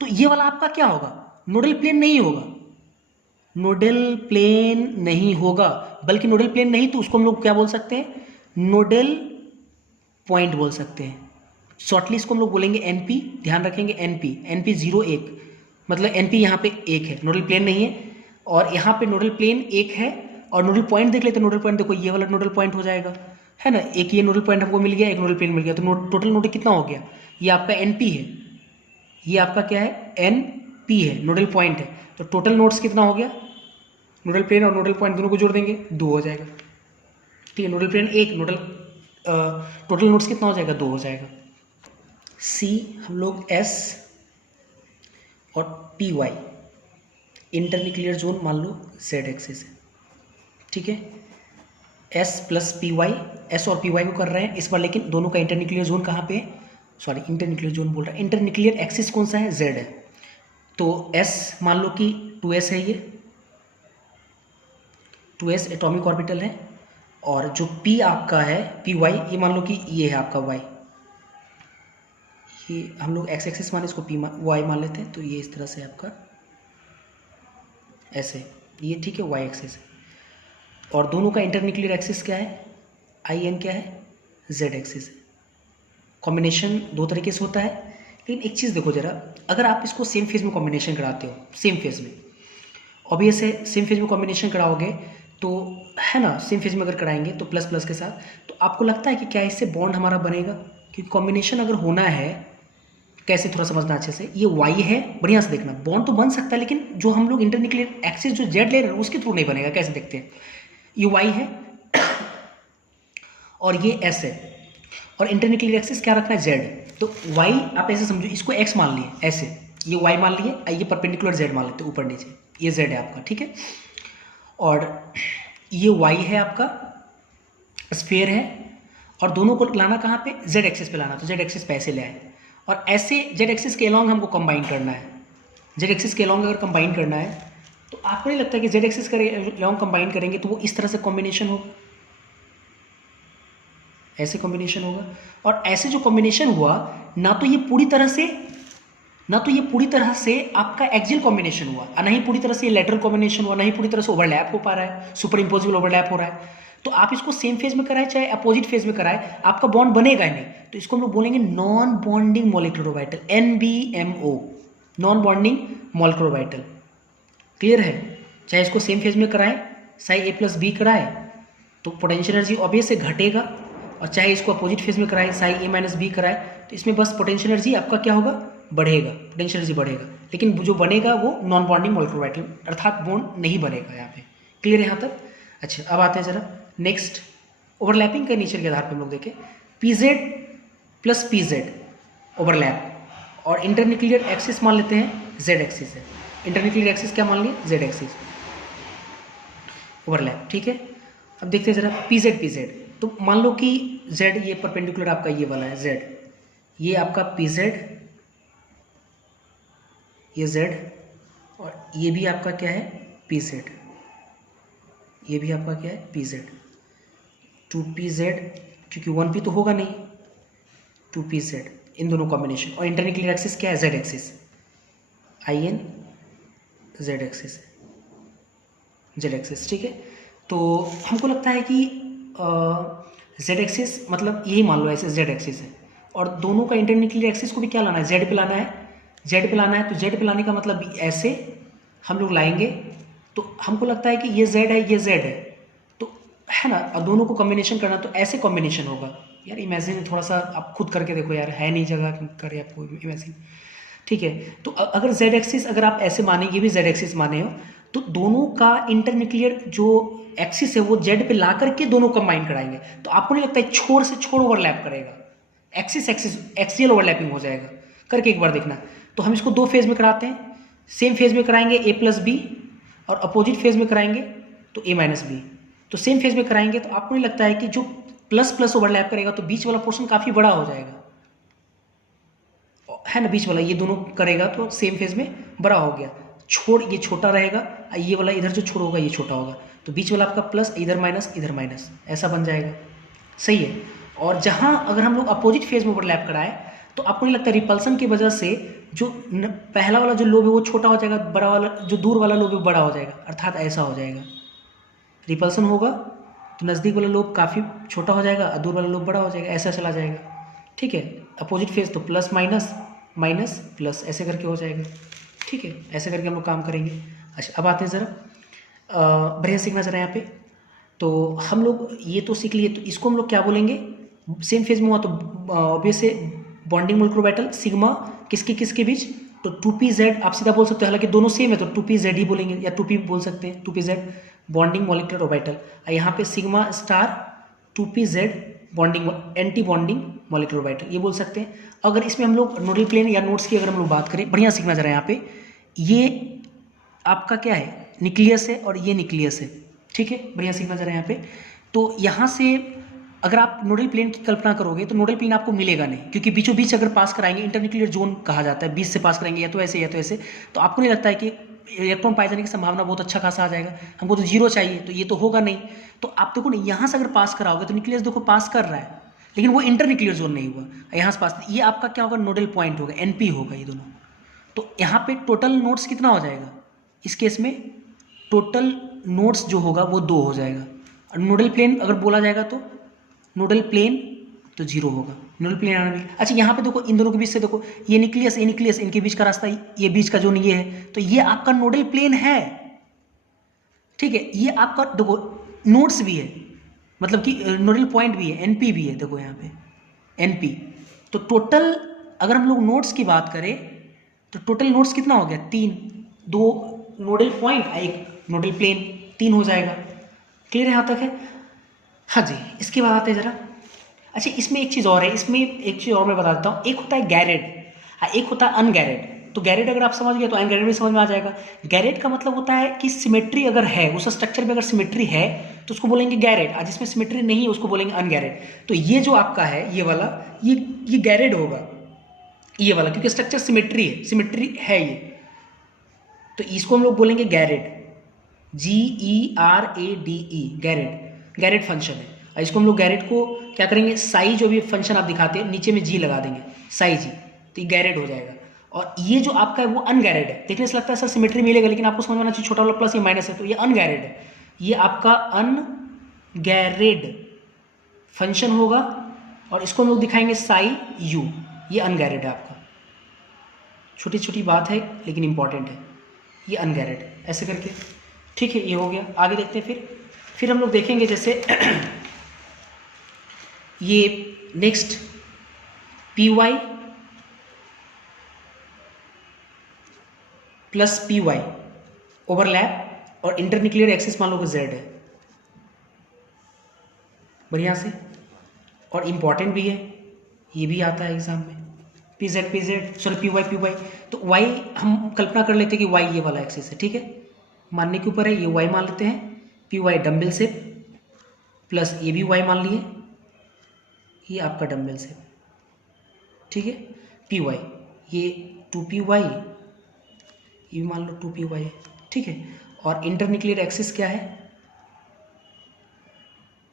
तो ये वाला आपका क्या होगा, नोडल प्लेन नहीं होगा, नोडल प्लेन नहीं होगा। बल्कि नोडल प्लेन नहीं तो उसको हम लोग क्या बोल सकते हैं, नोडल पॉइंट बोल सकते हैं। शॉर्टली इसको हम लोग बोलेंगे एनपी, ध्यान रखेंगे एनपी 0 1, मतलब एनपी यहाँ पे 1 है, नोडल प्लेन नहीं है। और यहाँ पे नोडल प्लेन 1 है, और नोडल पॉइंट देख लेते, नोडल पॉइंट देखो ये वाला नोडल पॉइंट हो जाएगा, है ना। एक ये नोडल पॉइंट हमको मिल गया, एक नोडल प्लेन मिल गया, तो टोटल नोडल कितना हो गया, ये आपका एनपी है, ये आपका क्या है, एनपी है, नोडल पॉइंट है। तो टोटल नोड्स कितना हो गया, नोडल प्लेन और नोडल पॉइंट दोनों को जोड़ देंगे 2 हो जाएगा, ठीक है। Nodal plane 1, nodal total nodes कितना हो जाएगा, 2 हो जाएगा। सी हम लोग एस और पी वाई इंटरन्यूक्लियर जोन मान लो जेड एक्सिस है, ठीक है। S plus P Y, S और पी वाई को कर रहे हैं इस बार, लेकिन दोनों का इंटरन्यूक्लियर जोन कहाँ पे है, सॉरी इंटरन्यूक्लियर जोन बोल रहा है, इंटरन्यूक्लियर एक्सिस कौन सा है, जेड है। तो एस मान लो कि 2s है, ये 2s एटॉमिक ऑर्बिटल है, और जो p आपका है पी वाई, ये मान लो कि ये है आपका y, ये हम लोग x एक्सिस मान इसको y मान लेते हैं, तो ये इस तरह से आपका ऐसे, ये ठीक है y एक्सिस है। और दोनों का इंटरन्यूक्लियर एक्सिस क्या है, IN क्या है, z एक्सिस है। कॉम्बिनेशन दो तरीके से होता है, लेकिन एक चीज़ देखो जरा, अगर आप इसको सेम फेज में कॉम्बिनेशन कराते हो, सेम फेज में, ऑब्वियस है सेम फेज में कॉम्बिनेशन कराओगे तो, है ना, सेम फेज में अगर कराएंगे तो प्लस प्लस के साथ, तो आपको लगता है कि क्या इससे बॉन्ड हमारा बनेगा, क्योंकि कॉम्बिनेशन अगर होना है, कैसे थोड़ा समझना अच्छे से, ये y है, बढ़िया से देखना, बॉन्ड तो बन सकता है, लेकिन जो हम लोग इंटरन्यूक्लियर एक्सिस जो z ले रहे हैं उसके थ्रू नहीं बनेगा। कैसे देखते हैं, ये y है और ये s है, और इंटरन्यूक्लियर एक्सिस क्या रखना है, z। तो y आप ऐसे समझो, इसको x मान लिए, ऐसे ये y मान लिए, ये परपेंडिकुलर z मान लेते ऊपर नीचे, ये z है आपका, ठीक है। और ये y है आपका, स्फीयर है, और दोनों को लाना कहाँ पे, z एक्सिस पे लाना, तो z एक्सिस पे ऐसे ले आए, और ऐसे z एक्सिस के अलॉन्ग हमको कंबाइन करना है। z एक्सिस के अलॉन्ग अगर कंबाइन करना है तो आपको नहीं लगता है कि z एक्सिस के अलॉन्ग कंबाइन करेंगे तो वो इस तरह से कॉम्बिनेशन होगा, ऐसे कॉम्बिनेशन होगा। और ऐसे जो कॉम्बिनेशन हुआ, ना तो ये पूरी तरह से आपका एक्सियल कॉम्बिनेशन हुआ, और नहीं पूरी तरह से लेटरल कॉम्बिनेशन हुआ, नहीं पूरी तरह से ओवरलैप हो पा रहा है, सुपर इम्पोजिबल ओवरलैप हो रहा है। तो आप इसको सेम फेज में कराए चाहे अपोजिट फेज में कराए, आपका बॉन्ड बनेगा ही नहीं। तो इसको हम लोग बोलेंगे non bonding molecular orbital, NBMO, non bonding molecular orbital. Clear है, चाहे इसको सेम फेज में कराएं, चाहे A+B कराए तो पोटेंशियल एनर्जी ऑब्वियस से घटेगा, और चाहे इसको अपोजिट फेज में कराए, चाहे A-B कराए, तो इसमें बस पोटेंशियल एनर्जी आपका क्या होगा, बढ़ेगा, पोटेंशियल एनर्जी बढ़ेगा, लेकिन जो बनेगा वो नॉन बॉन्डिंग मॉलिक्यूलर ऑर्बिटल, अर्थात बॉन्ड नहीं बनेगा यहाँ पे। क्लियर है यहाँ तक। अच्छा, अब आते हैं जरा नेक्स्ट, ओवरलैपिंग के नेचर के आधार पर हम लोग देखें, PZ प्लस PZ ओवरलैप, और इंटरन्यूक्लियर एक्सिस मान लेते हैं Z एक्सिस है, इंटरन्यूक्लियर एक्सिस क्या मान लिए, Z एक्सिस, ओवरलैप, ठीक है। अब देखते हैं जरा PZ, तो मान लो कि Z ये परपेंडिकुलर आपका ये वाला है Z, ये आपका PZ, ये Z, और ये भी आपका क्या है PZ, ये भी आपका क्या है PZ। 2pz, क्योंकि 1p तो होगा नहीं, 2pz इन दोनों कॉम्बिनेशन। और इंटरन्यूक्लियर एक्सिस क्या है, z axis, in z axis, z axis, ठीक है। तो हमको लगता है कि z एक्सिस मतलब यही मान लो ऐसे z एक्सिस है, और दोनों का इंटरन्यूक्लियर एक्सिस को भी क्या लाना है, z पे लाना है, z पे लाना है। तो z पे लाने का मतलब ऐसे हम लोग लाएंगे, तो हमको लगता है कि ये z है, ये z है, तो है ना, अब दोनों को कॉम्बिनेशन करना, तो ऐसे कॉम्बिनेशन होगा। यार इमेजिन थोड़ा सा आप खुद करके देखो यार, है नहीं जगह करे आपको इमेजिन, ठीक है। तो अगर z एक्सिस अगर आप ऐसे माने, ये भी z एक्सिस माने हो, तो दोनों का इंटरन्यूक्लियर जो एक्सिस है वो z पे ला करके दोनों कंबाइन कराएंगे, तो आपको नहीं लगता है छोर से छोर ओवरलैप करेगा, एक्सिस एक्सिस एक्सियल ओवरलैपिंग हो जाएगा। करके एक बार देखना। तो हम इसको दो फेज में कराते हैं, सेम फेज में कराएंगे a प्लस बी, और अपोजिट फेज में कराएंगे तो a माइनस बी। तो सेम फेज में कराएंगे तो आपको नहीं लगता है कि जो प्लस प्लस ओवरलैप करेगा तो बीच वाला पोर्शन काफ़ी बड़ा हो जाएगा, है ना, बीच वाला ये दोनों करेगा तो सेम फेज में बड़ा हो गया, छोड़ ये छोटा रहेगा, ये वाला इधर जो छोड़ होगा ये छोटा होगा, तो बीच वाला आपका प्लस, इधर माइनस, ऐसा बन जाएगा, सही है। और जहाँ अगर हम लोग अपोजिट फेज में ओवरलैप कराए तो आपको नहीं लगता रिपल्सन की वजह से जो पहला वाला जो लोब है वो छोटा हो जाएगा, बड़ा वाला जो दूर वाला लोब है बड़ा हो जाएगा, अर्थात ऐसा हो जाएगा, रिपल्सन होगा तो नज़दीक वाला लोब काफ़ी छोटा हो जाएगा और दूर वाला लोब बड़ा हो जाएगा, ऐसा चला जाएगा, ठीक है। अपोजिट फेज तो प्लस माइनस माइनस प्लस ऐसे करके हो जाएगा, ठीक है। ऐसे करके हम लोग काम करेंगे। अच्छा अब आते हैं ज़रा बढ़िया सीखना ज़रा यहाँ पे। तो हम लोग ये तो सीख लिए, तो इसको हम लोग क्या बोलेंगे, सेम फेज में हुआ तो ऑब्वियस है बॉन्डिंग मोलिकुलर ऑर्बिटल सिग्मा किसके किसके बीच, तो 2pz आप सीधा बोल सकते हो, हालांकि दोनों सेम है तो 2pz ही बोलेंगे या 2p बोल सकते हैं, 2pz बॉन्डिंग मोलिकुलर ऑर्बिटल, यहाँ पे sigma star 2pz bonding anti bonding molecular orbital ये बोल सकते हैं। अगर इसमें हम लोग नोडल प्लेन या नोट्स की अगर हम लोग बात करें, बढ़िया सीखना जरा यहाँ पे, ये आपका क्या है न्यूक्लियस है और ये न्यूक्लियस है, ठीक है, बढ़िया सीखना जरा यहाँ पे। तो यहाँ से अगर आप नोडल प्लेन की कल्पना करोगे तो नोडल प्लेन आपको मिलेगा नहीं, क्योंकि बीचों बीच अगर पास कराएंगे इंटरन्यूक्लियर जोन कहा जाता है, बीच से पास करेंगे या तो ऐसे या तो ऐसे, तो आपको नहीं लगता है कि इलेक्ट्रॉन पाए जाने की संभावना बहुत अच्छा खासा आ जाएगा, हमको तो जीरो चाहिए, तो ये तो होगा नहीं। तो आप देखो ना यहाँ से अगर पास कराओगे तो न्यूक्लियस देखो पास कर रहा है, लेकिन वो इंटरन्यूक्लियर जोन नहीं हुआ, यहाँ से पास, ये आपका क्या होगा नोडल पॉइंट होगा, NP होगा ये दोनों। तो यहाँ पे टोटल नोट्स कितना हो जाएगा, इस केस में टोटल नोट्स जो होगा वो 2 हो जाएगा। और नोडल प्लेन अगर बोला जाएगा तो नोडल प्लेन तो 0 होगा, नोडल प्लेन आना भी। अच्छा यहाँ पे देखो इन दोनों के बीच से देखो ये न्यूक्लियस इनके बीच का रास्ता, ये बीच का जोन ये है, तो ये आपका नोडल प्लेन है, ठीक है। ये आपका देखो नोड्स भी है, मतलब कि नोडल पॉइंट भी है, NP भी है, देखो यहाँ पे NP। तो टोटल अगर हम लोग नोड्स की बात करें तो टोटल नोड्स कितना हो गया 3, 2 नोडल पॉइंट, एक नोडल प्लेन, 3 हो जाएगा। क्लियर है यहाँ तक है? हाँ जी, इसके बाद आते हैं जरा। अच्छा इसमें एक चीज़ और है, इसमें एक चीज़ और मैं बता देता हूँ, एक होता है गैरेड, एक होता है अनगैरेड। तो गैरेड अगर आप समझ गए तो अनगैरेड भी समझ में आ जाएगा। गैरेड का मतलब होता है कि सिमेट्री अगर है, उस स्ट्रक्चर में अगर सिमेट्री है तो उसको बोलेंगे गैरेड, और जिसमें सिमेट्री नहीं है उसको बोलेंगे अनगैरेड। तो ये जो आपका है ये वाला, ये गैरेड होगा ये वाला, क्योंकि स्ट्रक्चर सिमेट्री है ये, तो इसको हम लोग बोलेंगे गैरेड, GERADE, गैरेड फंक्शन है। और इसको हम लोग गैरेड को क्या करेंगे, साई जो भी फंक्शन आप दिखाते हैं नीचे में G लगा देंगे, साई G, तो ये गैरेड हो जाएगा। और ये जो आपका है वो अनगैरेड है, देखने से लगता है सर सिमेट्री मिलेगा, लेकिन आपको समझ में आना चाहिए छोटा वाला प्लस ये माइनस है, तो ये अनगैरेड है, ये आपका अनगैरेड फंक्शन होगा। और इसको हम लोग दिखाएंगे साई U, ये अनगैरेड है आपका, छोटी छोटी बात है लेकिन इंपॉर्टेंट है, ये अनगैरेड ऐसे करके, ठीक है। ये हो गया, आगे देखते हैं फिर हम लोग देखेंगे जैसे ये next PY plus PY overlap, और इंटरन्यूक्लियर एक्सिस मान लो कि Z है, बढ़िया से, और इम्पॉर्टेंट भी है, ये भी आता है एग्जाम में, PZ सॉरी PY। तो Y हम कल्पना कर लेते हैं कि Y ये वाला एक्सिस है, ठीक है, मानने के ऊपर है, ये Y मान लेते हैं, PY डम्बल शेप, प्लस ये भी Y मान लिए, ये आपका डम्बल शेप, ठीक है। PY ये 2PY, ये भी मान लो 2PY है, ठीक है। और इंटरन्यूक्लियर एक्सिस क्या है,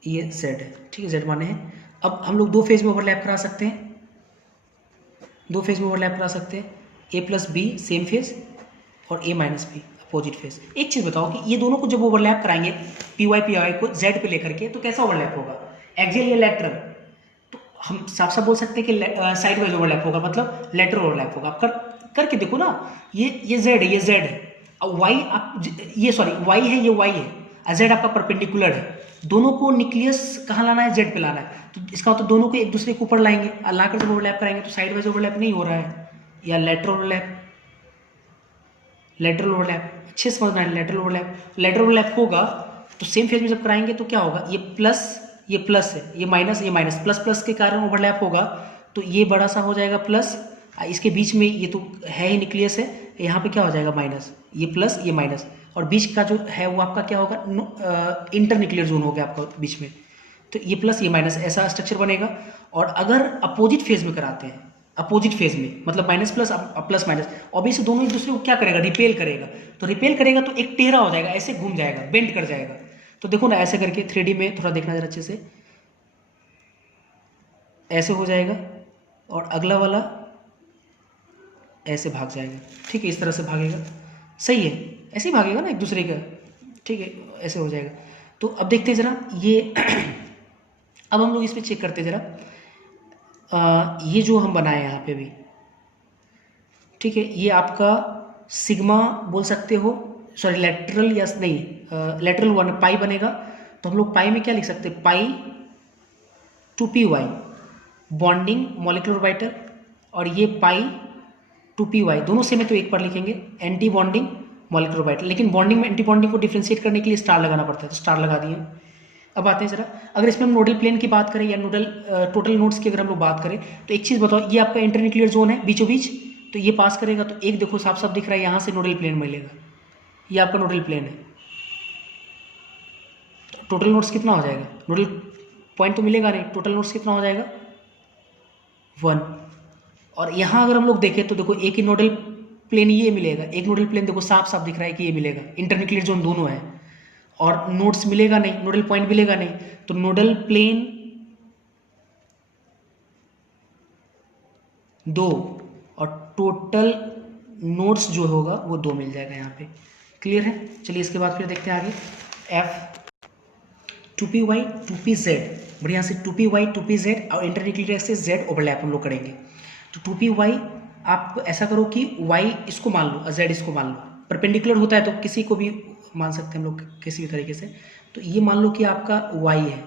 ये z है, ठीक है, z माने हैं। अब हम लोग दो फेज में ओवरलैप करा सकते हैं, दो फेज में ओवरलैप करा सकते हैं, a plus B same phase और a minus B opposite phase. एक चीज़ बताओ कि ये दोनों को जब ओवरलैप कराएंगे पी वाई को z पे लेकर के, तो कैसा ओवरलैप होगा, एक्सियल या लैटरल? तो हम साफ साफ बोल सकते हैं कि साइड वाइज ओवरलैप होगा, मतलब लेटरल ओवरलैप होगा। आप करके देखो ना, ये z है, ये z है, अब y आप ये सॉरी y है, ये y है, z आपका परपेंडिकुलर है, दोनों को न्यूक्लियस कहाँ लाना है, z पे लाना है। तो इसका मतलब दोनों को एक दूसरे के ऊपर लाएंगे, लाकर जब ओवरलैप कराएंगे तो साइड वाइज ओवरलैप नहीं हो रहा है, या लेटरल ओवरलैप, लेटरल ओवरलैप अच्छे से समझना है। लेटरल ओवरलैप होगा तो सेम फेज में जब कराएंगे तो क्या होगा, ये प्लस है, ये माइनस, प्लस प्लस के कारण ओवरलैप होगा, तो ये बड़ा सा हो जाएगा प्लस, इसके बीच में ये तो है ही न्यूक्लियस है, यहाँ पे क्या हो जाएगा माइनस, ये प्लस ये माइनस, और बीच का जो है वो आपका क्या होगा, इंटर न्यूक्लियर जोन हो गया आपका बीच में, तो ये प्लस ये माइनस ऐसा स्ट्रक्चर बनेगा। और अगर अपोजिट फेज में कराते हैं, अपोजिट फेज में मतलब minus plus plus minus, obviously दोनों एक दूसरे को क्या करेगा, रिपेल करेगा, तो रिपेल करेगा तो एक टेढ़ा हो जाएगा, ऐसे घूम जाएगा, बेंड कर जाएगा। तो देखो ना ऐसे करके 3D में थोड़ा देखना जरा अच्छे से, ऐसे हो जाएगा और अगला वाला ऐसे भाग जाएगा, ठीक है, इस तरह से भागेगा, सही है, ऐसे ही भागेगा ना एक दूसरे का, ठीक है, ऐसे हो जाएगा। तो अब देखते हैं जरा ये अब हम लोग इसमें चेक करते हैं जरा, ये जो हम बनाए यहाँ पे भी, ठीक है, ये आपका सिग्मा बोल सकते हो, सॉरी लेटरल या नहीं, लेटरल वन पाई बनेगा, तो हम लोग पाई में क्या लिख सकते हैं, पाई 2py बॉन्डिंग मॉलिक्यूलर ऑर्बिटल, और ये पाई 2py दोनों सेम है तो एक बार लिखेंगे एंटी बॉन्डिंग मॉलिक्यूलर ऑर्बिटल, लेकिन बॉन्डिंग में एंटी बॉन्डिंग को डिफ्रेंशिएट करने के लिए स्टार लगाना पड़ता है, तो स्टार लगा दिए। अब आते हैं जरा, अगर इसमें हम नोडल प्लेन की बात करें या नोडल टोटल नोड्स की अगर हम लोग बात करें, तो एक चीज़ बताओ, ये आपका इंटरन्यूक्लियर जोन है बीचों बीच, तो ये पास करेगा तो एक देखो साफ साफ दिख रहा है, यहाँ से नोडल प्लेन मिलेगा, ये आपका नोडल प्लेन है, तो टोटल नोड्स कितना हो जाएगा, नोडल पॉइंट तो मिलेगा नहीं, टोटल नोड्स कितना हो जाएगा 1। और यहाँ अगर हम लोग देखें तो देखो एक ही नोडल प्लेन ये मिलेगा, एक नोडल प्लेन देखो साफ साफ दिख रहा है कि ये मिलेगा, इंटरन्यूक्लियर जोन दोनों है, और नोड्स मिलेगा नहीं, नोडल पॉइंट मिलेगा नहीं, तो नोडल प्लेन 2 और टोटल नोड्स जो होगा वो 2 मिल जाएगा यहाँ पे, क्लियर है। चलिए इसके बाद फिर देखते हैं आगे, F 2py 2pz, बढ़िया से 2py 2pz और इंटरन्यूक्लियर एक्सिस z ओवरलैप हम लोग करेंगे। तो 2py आप ऐसा करो कि y इसको मान लो, z इसको मान लो, परपेंडिकुलर होता है तो किसी को भी मान सकते हैं हम लोग किसी भी तरीके से, तो ये मान लो कि आपका y है,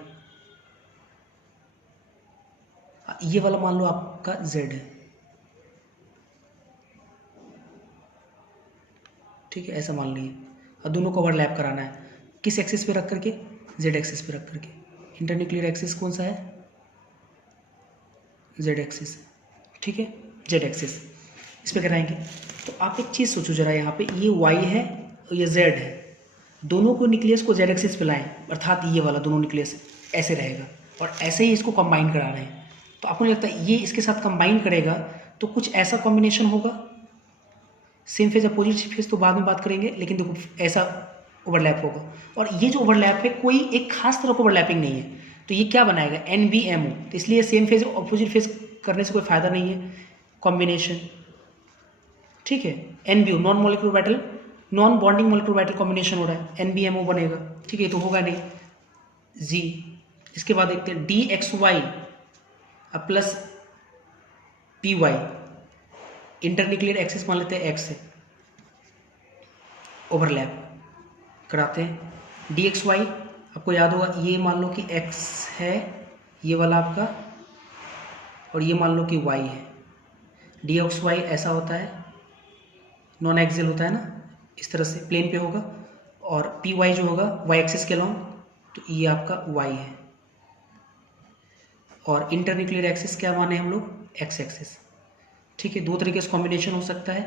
ये वाला मान लो आपका z है, ठीक है, ऐसा मान लीजिए, और दोनों को ओवरलैप कराना है, किस एक्सिस पे रख करके, z एक्सिस पे रख करके। इंटरन्यूक्लियर एक्सिस कौन सा है, z एक्सिस, ठीक है, z एक्सिस इस पे कराएंगे। तो आप एक चीज़ सोचो जरा, यहाँ पे ये y है और ये z है, दोनों को न्यूक्लियस को z एक्सिस पे लाएं, अर्थात ये वाला दोनों न्यूक्लियस ऐसे रहेगा, और ऐसे ही इसको कंबाइन करा रहे हैं, तो आपको लगता है ये इसके साथ कंबाइन करेगा तो कुछ ऐसा कॉम्बिनेशन होगा, सेम फेज अपोजिट फेज तो बाद में बात करेंगे, लेकिन देखो ऐसा ओवरलैप होगा, और ये जो ओवरलैप है कोई एक खास तरह का ओवरलैपिंग नहीं है, तो ये क्या बनाएगा NBMO, तो इसलिए सेम फेज अपोजिट फेज करने से कोई फायदा नहीं है, कॉम्बिनेशन, ठीक है, NBO non molecular orbital, non bonding molecular orbital combination हो रहा है, NBMO बनेगा, ठीक है, तो होगा नहीं G। इसके बाद देखते हैं DXY plus PY, internuclear axis मान लेते हैं X है, ओवरलैप कराते हैं, DXY आपको याद होगा, ये मान लो कि X है ये वाला आपका, और ये मान लो कि Y है, DXY ऐसा होता है, नॉन एक्सियल होता है ना, इस तरह से प्लेन पे होगा, और PY जो होगा Y एक्सिस के अलॉन्ग, तो ये आपका Y है, और इंटरन्यूक्लियर एक्सिस क्या माने हम लोग, X एक्सिस, ठीक है। दो तरीके से कॉम्बिनेशन हो सकता है,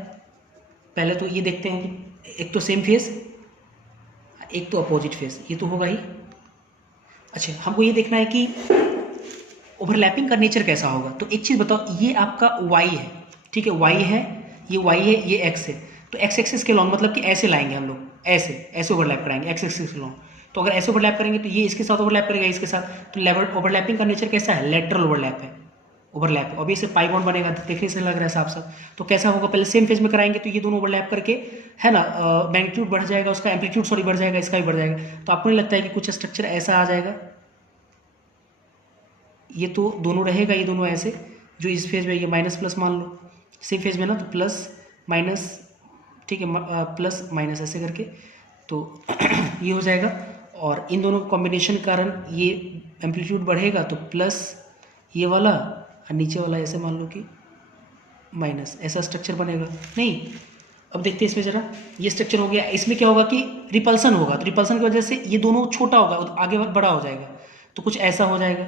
पहले तो ये देखते हैं कि एक तो सेम फेज, एक तो अपोजिट फेज, ये तो होगा ही। अच्छा, हमको ये देखना है कि ओवरलैपिंग का नेचर कैसा होगा, तो एक चीज़ बताओ, ये आपका y है, ठीक है, y है, ये y है, ये x है, तो x एक्सिस के लॉन्ग मतलब कि ऐसे लाएंगे हम लोग, ऐसे ऐसे ओवरलैप कराएंगे x एक्सिस के लॉन्ग, तो अगर ऐसे ओवरलैप करेंगे तो ये इसके साथ ओवरलैप करेगा इसके साथ, तो ओवरलैपिंग का नेचर कैसा है, लेटरल ओवरलैप है, ओवरलैप। अभी से पाई बॉन्ड बनेगा तो देखने से लग रहा है साफ साफ। तो कैसा होगा, पहले सेम फेज में कराएंगे तो ये दोनों ओवरलैप करके है ना, मैग्नीट्यूड बढ़ जाएगा उसका, एम्पलीट्यूड सॉरी बढ़ जाएगा, इसका भी बढ़ जाएगा। तो आपको नहीं लगता है कि कुछ स्ट्रक्चर ऐसा आ जाएगा, ये तो दोनों रहेगा, ये दोनों ऐसे, जो इस फेज में ये माइनस प्लस मान लो, सेम फेज में ना, तो प्लस माइनस, ठीक है, प्लस माइनस ऐसे करके तो ये हो जाएगा। और इन दोनों कॉम्बिनेशन के कारण ये एम्पलीट्यूड बढ़ेगा तो प्लस ये वाला, और नीचे वाला ऐसे मान लो कि माइनस, ऐसा स्ट्रक्चर बनेगा नहीं। अब देखते हैं इसमें ज़रा, ये स्ट्रक्चर हो गया। इसमें क्या होगा कि रिपल्सन होगा, तो रिपल्सन की वजह से ये दोनों छोटा होगा, आगे बड़ा हो जाएगा, तो कुछ ऐसा हो जाएगा,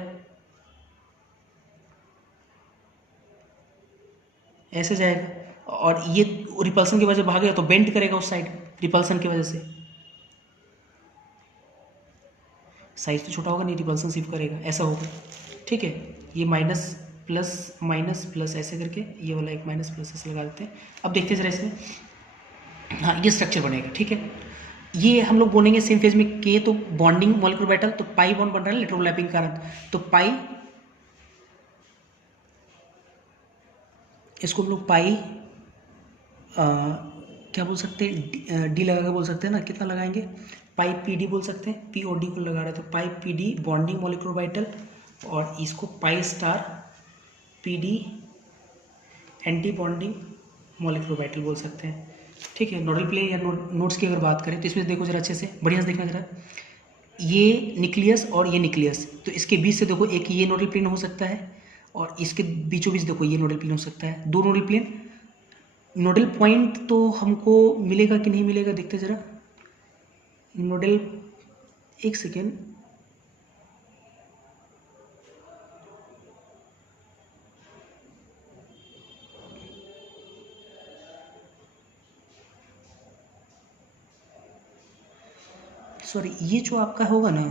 ऐसे जाएगा। और ये रिपल्सन की वजह से भागेगा तो बेंड करेगा उस साइड, रिपल्सन की वजह से साइज तो छोटा होगा नहीं, रिपल्सन शिफ्ट करेगा, ऐसा होगा, ठीक है। ये माइनस प्लस ऐसे करके ये वाला एक माइनस प्लस ऐसे लगा देते हैं। अब देखते हैं जरा इसमें, हाँ ये स्ट्रक्चर बनेगा, ठीक है। ये हम लोग बोलेंगे सेम फेज में के, तो बॉन्डिंग मॉलिक्यूलर ऑर्बिटल, तो पाई बॉन्ड बन रहा है लेटरल ओवरलैपिंग कारण, तो पाई, इसको हम लोग पाई क्या बोल सकते हैं, डी लगा के बोल सकते हैं ना, कितना लगाएंगे, पाई पी डी बोल सकते हैं, पी और डी को लगा रहे हैं तो pi P D bonding molecular orbital, और इसको pi star P D antibonding molecular orbital बोल सकते हैं, ठीक है। नोडल प्लेन या नोड्स की अगर बात करें तो इसमें देखो जरा अच्छे से, बढ़िया से देखना जरा, ये न्यूक्लियस और ये न्यूक्लियस, तो इसके बीच से देखो एक ये नोडल प्लेन हो सकता है, और इसके बीचों बीच देखो ये नोडल प्लेन हो सकता है, दो नोडल प्लेन। नोडल पॉइंट तो हमको मिलेगा कि नहीं मिलेगा, देखते जरा, नोडल, एक सेकेंड, सॉरी, ये जो आपका होगा ना,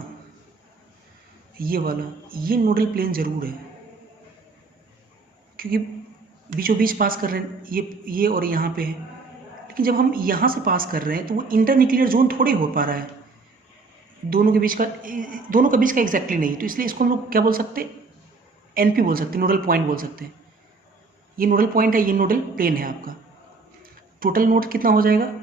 ये वाला, ये नोडल प्लेन जरूर है, क्योंकि बीचों बीच पास कर रहे हैं ये और यहाँ पे है, लेकिन जब हम यहाँ से पास कर रहे हैं तो वो इंटरन्यूक्लियर जोन थोड़ी हो पा रहा है, दोनों के बीच का एग्जैक्टली नहीं, तो इसलिए इसको हम लोग क्या बोल सकते हैं, एनपी बोल सकते हैं, नोडल पॉइंट बोल सकते हैं। ये नोडल पॉइंट है, ये नोडल प्लेन है आपका। टोटल नोड कितना हो जाएगा,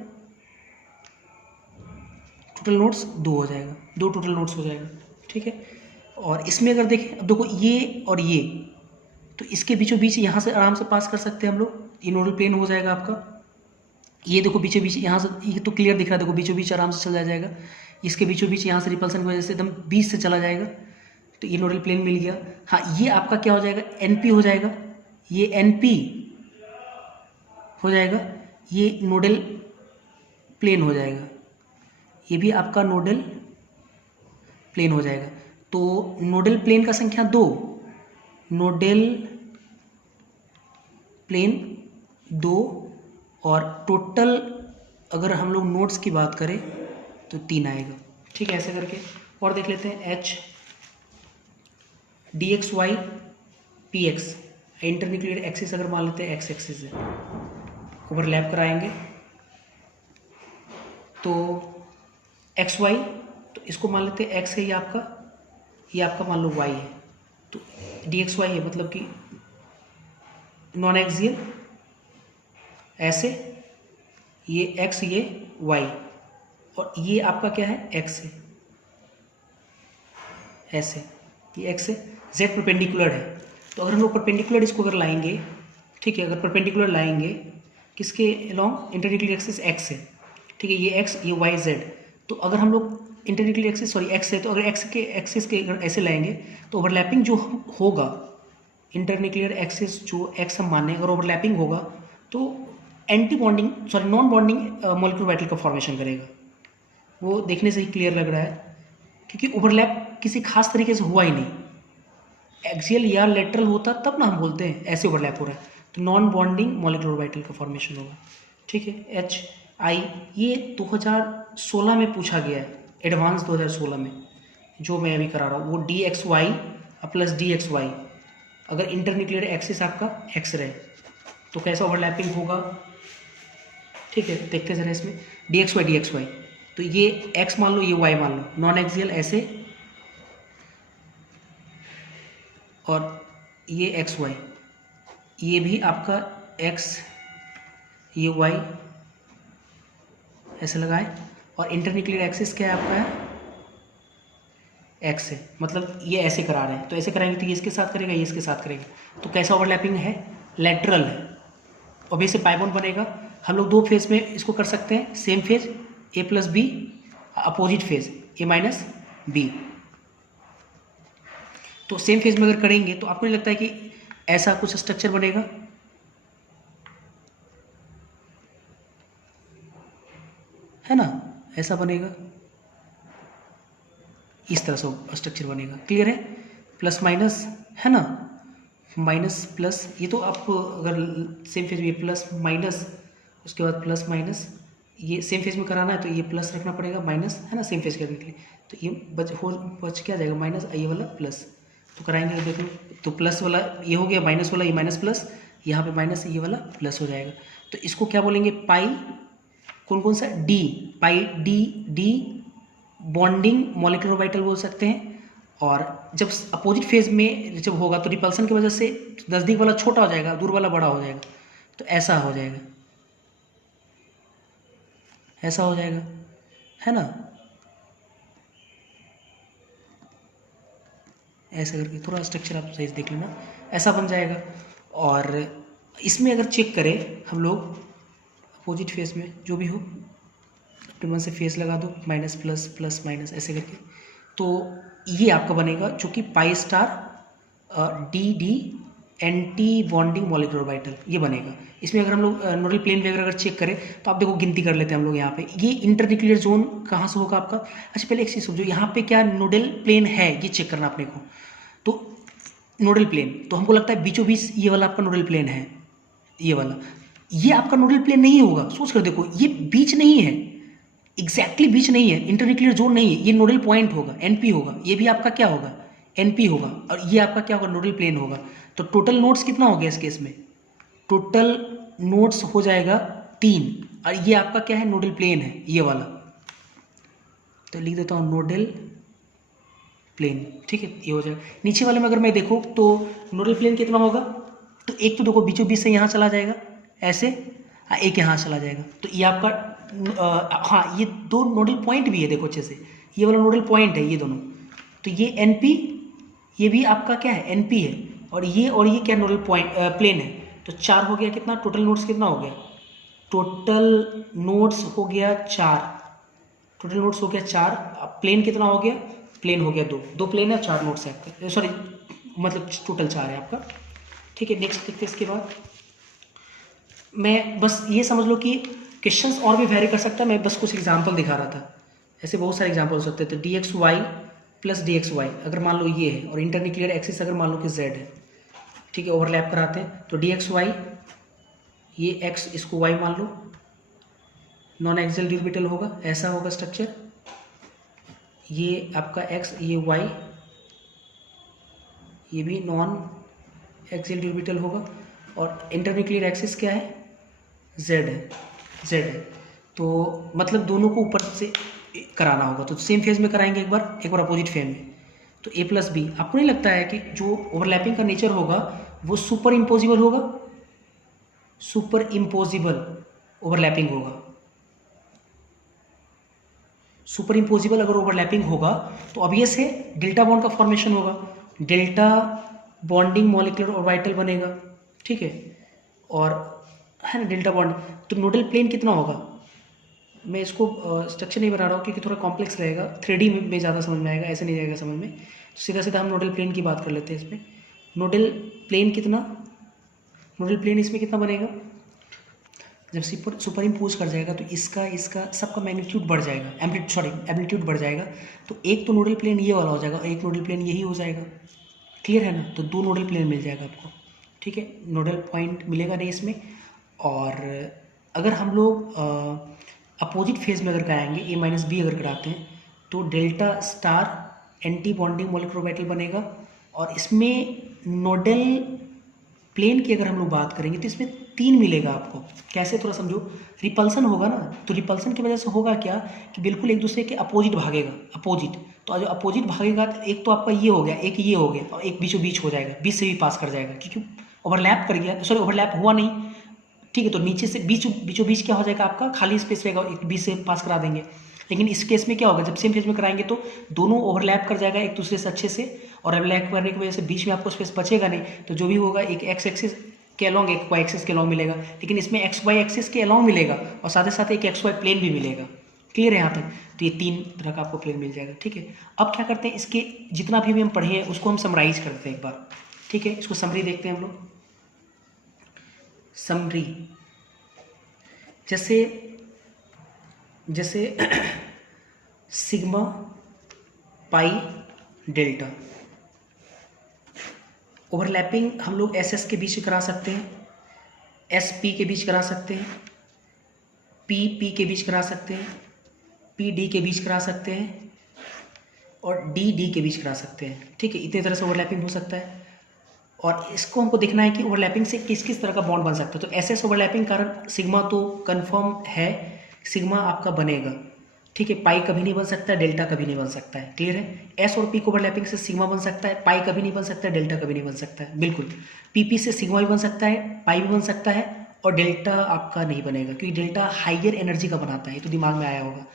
टोटल नोड्स 2 हो जाएगा, 2 टोटल नोड्स हो जाएगा, ठीक है। और इसमें अगर देखें, अब देखो ये और ये, तो इसके बीचों बीच यहाँ से आराम से पास कर सकते हैं हम लोग, ये नोडल प्लेन हो जाएगा आपका। ये देखो बीचों बीच यहाँ से, ये तो क्लियर दिख रहा है, देखो बीचों बीच आराम से चला जाएगा, इसके बीचों बीच यहाँ से रिपल्सन की वजह से एकदम बीच से चला जाएगा, तो ये नोडल प्लेन मिल गया। हाँ, ये आपका क्या हो जाएगा, एनपी हो जाएगा, ये एनपी हो जाएगा, ये नोडल प्लेन हो जाएगा, ये भी आपका नोडल प्लेन हो जाएगा। तो नोडल प्लेन का संख्या 2, नोडल प्लेन 2, और टोटल अगर हम लोग नोड्स की बात करें तो 3 आएगा, ठीक है। ऐसे करके और देख लेते हैं, H D X Y P X, internuclear axis अगर मान लेते हैं एक्स एक्सिस है, ओवरलैप कराएंगे तो एक्स वाई, तो इसको मान लेते हैं एक्स है ये आपका मान लो वाई है, तो डी एक्स वाई है, मतलब कि नॉन एक्सियल, ऐसे ये एक्स ये वाई, और ये आपका क्या है, एक्स है, ऐसे ये एक्स है, जेड परपेंडिकुलर है। तो अगर हम लोग परपेंडिकुलर इसको अगर लाएंगे, ठीक है, अगर परपेंडिकुलर लाएंगे किसके अलॉन्ग, इंटरन्यूक्लियर एक्सिस एक्स है, ठीक है, ये एक्स ये वाई जेड, तो अगर हम लोग इंटरन्यूक्लियर एक्सिस सॉरी एक्स है, तो अगर एक्स के एक्सिस के अगर ऐसे लाएंगे तो ओवरलैपिंग जो होगा, इंटरन्यूक्लियर एक्सिस जो एक्स हम माने, अगर ओवरलैपिंग होगा तो anti bonding sorry non bonding molecular orbital का फॉर्मेशन करेगा। वो देखने से ही क्लियर लग रहा है, क्योंकि ओवरलैप किसी खास तरीके से हुआ ही नहीं, एक्सियल या लेटरल होता तब ना हम बोलते हैं ऐसे ओवरलैप हो रहा है, तो नॉन बॉन्डिंग मॉलिक्यूलर ऑर्बिटल का फॉर्मेशन होगा, ठीक है। एच आई, ये 2016 में पूछा गया है, एडवांस 2016 में जो मैं अभी करा रहा हूँ, वो D X Y plus D X Y, अगर इंटरन्यूक्लियर एक्सिस आपका एक्स रहे तो कैसा ओवरलैपिंग होगा, ठीक है। देखते हैं जरा इसमें डी एक्स वाई, तो तो ये x मान लो, ये y मान लो, नॉन एक्सियल ऐसे, और ये एक्स वाई, ये भी आपका x, ये y ऐसे लगाए, और इंटरन्यूक्लियर एक्सिस क्या है आपका है x है, मतलब ये ऐसे करा रहे हैं, तो ऐसे कराएंगे तो ये इसके साथ करेगा, ये इसके साथ करेगा, तो कैसा ओवरलैपिंग है, लेटरल है। अब इससे पाई बॉन्ड बनेगा। हम लोग दो फेज में इसको कर सकते हैं, same phase a plus B, opposite phase a minus B. तो सेम फेज में अगर करेंगे तो आपको नहीं लगता है कि ऐसा कुछ स्ट्रक्चर बनेगा, है ना, ऐसा बनेगा, इस तरह से स्ट्रक्चर बनेगा। क्लियर है, प्लस माइनस, है ना, माइनस प्लस, ये तो आपको अगर सेम फेज में प्लस माइनस, उसके बाद प्लस माइनस, ये सेम फेज में कराना है तो ये प्लस रखना पड़ेगा, माइनस, है ना, सेम फेज करने के लिए, तो ये बच क्या जाएगा, माइनस, ये वाला प्लस, तो कराएंगे तो देखो, तो प्लस वाला ये हो गया, माइनस वाला ये माइनस प्लस, यहाँ पे माइनस, ये वाला प्लस हो जाएगा। तो इसको क्या बोलेंगे, पाई, कौन कौन सा, D, pi D, D bonding molecular orbital बोल सकते हैं। और जब अपोजिट फेज में जब होगा तो रिपल्सन की वजह से नज़दीक वाला छोटा हो जाएगा, दूर वाला बड़ा हो जाएगा, तो ऐसा हो जाएगा, ऐसा हो जाएगा, है ना, ऐसा करके थोड़ा स्ट्रक्चर आप सही से देख लेना, ऐसा बन जाएगा। और इसमें अगर चेक करें हम लोग अपोजिट फेज में जो भी हो, अपने मन से फेस लगा दो, माइनस प्लस, प्लस माइनस ऐसे करके, तो ये आपका बनेगा जो कि pi star D D antibonding molecular orbital, ये बनेगा। इसमें अगर हम लोग नोडल प्लेन वगैरह अगर चेक करें तो आप देखो, गिनती कर लेते हैं हम लोग यहाँ पे, ये इंटरन्यूक्लियर जोन कहाँ से होगा आपका। अच्छा पहले एक चीज़ समझो, यहाँ पे क्या नोडल प्लेन है ये चेक करना अपने को। तो नोडल प्लेन, तो हमको लगता है बीचों बीच ये वाला आपका नोडल प्लेन है, ये वाला, ये आपका नोडल प्लेन नहीं होगा। सोच कर देखो, ये बीच नहीं है, एग्जैक्टली बीच नहीं है, इंटरन्यूक्लियर जोन नहीं है, ये नोडल पॉइंट होगा, एनपी होगा, ये भी आपका क्या होगा, एनपी होगा, और ये आपका क्या होगा, नोडल प्लेन होगा। तो टोटल नोड्स कितना हो गया इस केस में, टोटल नोड्स हो जाएगा 3, और ये आपका क्या है, नोडल प्लेन है ये वाला, तो लिख देता हूँ नोडल प्लेन, ठीक है, ये हो जाएगा। नीचे वाले में अगर मैं देखूँ तो नोडल प्लेन कितना होगा, तो एक तो देखो बीचों बीच से यहाँ चला जाएगा ऐसे, एक यहाँ चला जाएगा, तो ये आपका हाँ, ये दो नोडल पॉइंट भी है, देखो अच्छे से, ये वाला नोडल पॉइंट है ये दोनों, तो ये एनपी, ये भी आपका क्या है, एनपी है, और ये क्या नोडल पॉइंट प्लेन है, तो 4 हो गया, कितना टोटल नोड्स कितना हो गया, टोटल नोड्स हो गया 4, टोटल नोड्स हो गया 4, प्लेन कितना हो गया, प्लेन हो गया 2 प्लेन है, 4 नोड्स है आपका, सॉरी मतलब टोटल 4 है आपका, ठीक है। नेक्स्ट देखते हैं, इसके बाद मैं बस ये समझ लो कि क्वेश्चंस और भी वेरी कर सकता है, मैं बस कुछ एग्जांपल दिखा रहा था, ऐसे बहुत सारे एग्जांपल हो सकते हैं। तो D X Y plus D X Y अगर मान लो ये है, और इंटरन्यूक्लियर एक्सिस अगर मान लो कि जेड है, ठीक है, ओवरलैप कराते हैं, तो डी एक्स वाई, ये एक्स, इसको वाई मान लो, नॉन एक्सियल डी ऑर्बिटल होगा, ऐसा होगा स्ट्रक्चर, ये आपका एक्स, ये वाई, ये भी नॉन एक्सियल डी ऑर्बिटल होगा, और इंटरन्यूक्लियर एक्सिस क्या है, जेड है, जेड है, तो मतलब दोनों को ऊपर से कराना होगा, तो सेम फेज में कराएंगे एक बार अपोजिट फेज में, तो ए प्लस बी। आपको नहीं लगता है कि जो ओवरलैपिंग का नेचर होगा वो सुपर इम्पोजिबल होगा, सुपर इम्पोजिबल ओवरलैपिंग होगा, सुपर इम्पोजिबल अगर ओवरलैपिंग होगा तो ऑब्वियस है डेल्टा बॉन्ड का फॉर्मेशन होगा, डेल्टा बॉन्डिंग मॉलिक्यूलर ऑर्बिटल बनेगा, ठीक है, और है ना डेल्टा बॉन्ड। तो नोडल प्लेन कितना होगा, मैं इसको स्ट्रक्चर नहीं बना रहा हूँ क्योंकि थोड़ा कॉम्प्लेक्स रहेगा, 3D में ज़्यादा समझ में आएगा, ऐसे नहीं जाएगा समझ में, तो सीधा सीधा हम नोडल प्लेन की बात कर लेते हैं। इसमें नोडल प्लेन कितना, नोडल प्लेन इसमें कितना बनेगा, जब सुपर इम्पोज कर जाएगा तो इसका सबका मैग्नीट्यूड बढ़ जाएगा, एम्पलीट्यूड बढ़ जाएगा, तो एक तो नोडल प्लेन ये वाला हो जाएगा, एक नोडल प्लेन यही हो जाएगा, क्लियर है ना, तो 2 नोडल प्लेन मिल जाएगा आपको, ठीक है, नोडल पॉइंट मिलेगा नहीं इसमें। और अगर हम लोग अपोजिट फेज में अगर कराएंगे, ए माइनस बी अगर कराते हैं, तो delta star anti bonding molecular orbital बनेगा, और इसमें नोडल प्लेन की अगर हम लोग बात करेंगे तो इसमें 3 मिलेगा आपको। कैसे, थोड़ा समझो। रिपल्सन होगा ना, तो रिपल्सन की वजह से होगा क्या कि बिल्कुल एक दूसरे के अपोजिट भागेगा, अपोजिट। तो जो अपोजिट भागेगा तो एक तो आपका ये हो गया, एक ये हो गया, और एक बीचों बीच हो जाएगा, बीच से भी पास कर जाएगा, क्योंकि ओवरलैप कर गया, सॉरी ओवरलैप हुआ नहीं, ठीक है। तो नीचे से बीचों बीच क्या हो जाएगा, आपका खाली स्पेस रहेगा, एक बीच से पास करा देंगे। लेकिन इस केस में क्या होगा, जब सेम फेज में कराएंगे तो दोनों ओवरलैप कर जाएगा एक दूसरे से अच्छे से, और ओवरलैप करने की वजह से बीच में आपको स्पेस बचेगा नहीं, तो जो भी होगा एक एक्स एक्सिस के अलॉन्ग, एक वाई एक्सिस के अलॉन्ग मिलेगा। लेकिन इसमें एक्स वाई एक्सिस के अलॉन्ग मिलेगा, और साथ ही साथ एक एक्स वाई प्लेन भी मिलेगा। क्लियर है यहाँ तक? तो ये 3 तरह का आपको प्लेन मिल जाएगा, ठीक है। अब क्या करते हैं, इसके जितना भी हम पढ़े हैं उसको हम समराइज करते हैं एक बार, ठीक है। इसको समरी देखते हैं हम लोग। समरी जैसे सिग्मा पाई डेल्टा, ओवरलैपिंग हम लोग एस एस के बीच करा सकते हैं, एस पी के बीच करा सकते हैं, पी पी के बीच करा सकते हैं, पी डी के बीच करा सकते हैं, और डी डी के बीच करा सकते हैं, ठीक है। इतनी तरह से ओवरलैपिंग हो सकता है। और इसको हमको देखना है कि ओवरलैपिंग से किस किस तरह का बॉन्ड बन सकता है। तो एस एस ओवरलैपिंग कारण सिग्मा तो कंफर्म है, सिग्मा आपका बनेगा, ठीक है। पाई कभी नहीं बन सकता है, डेल्टा कभी नहीं बन सकता है, क्लियर है। एस और पी को ओवरलैपिंग से सिग्मा बन सकता है, पाई कभी नहीं बन सकता है, डेल्टा कभी नहीं बन सकता है, बिल्कुल। पी से सिग्मा भी बन सकता है, पाई भी बन सकता है, और डेल्टा आपका नहीं बनेगा, क्योंकि डेल्टा हाइयर एनर्जी का बनाता है, तो दिमाग में आया होगा।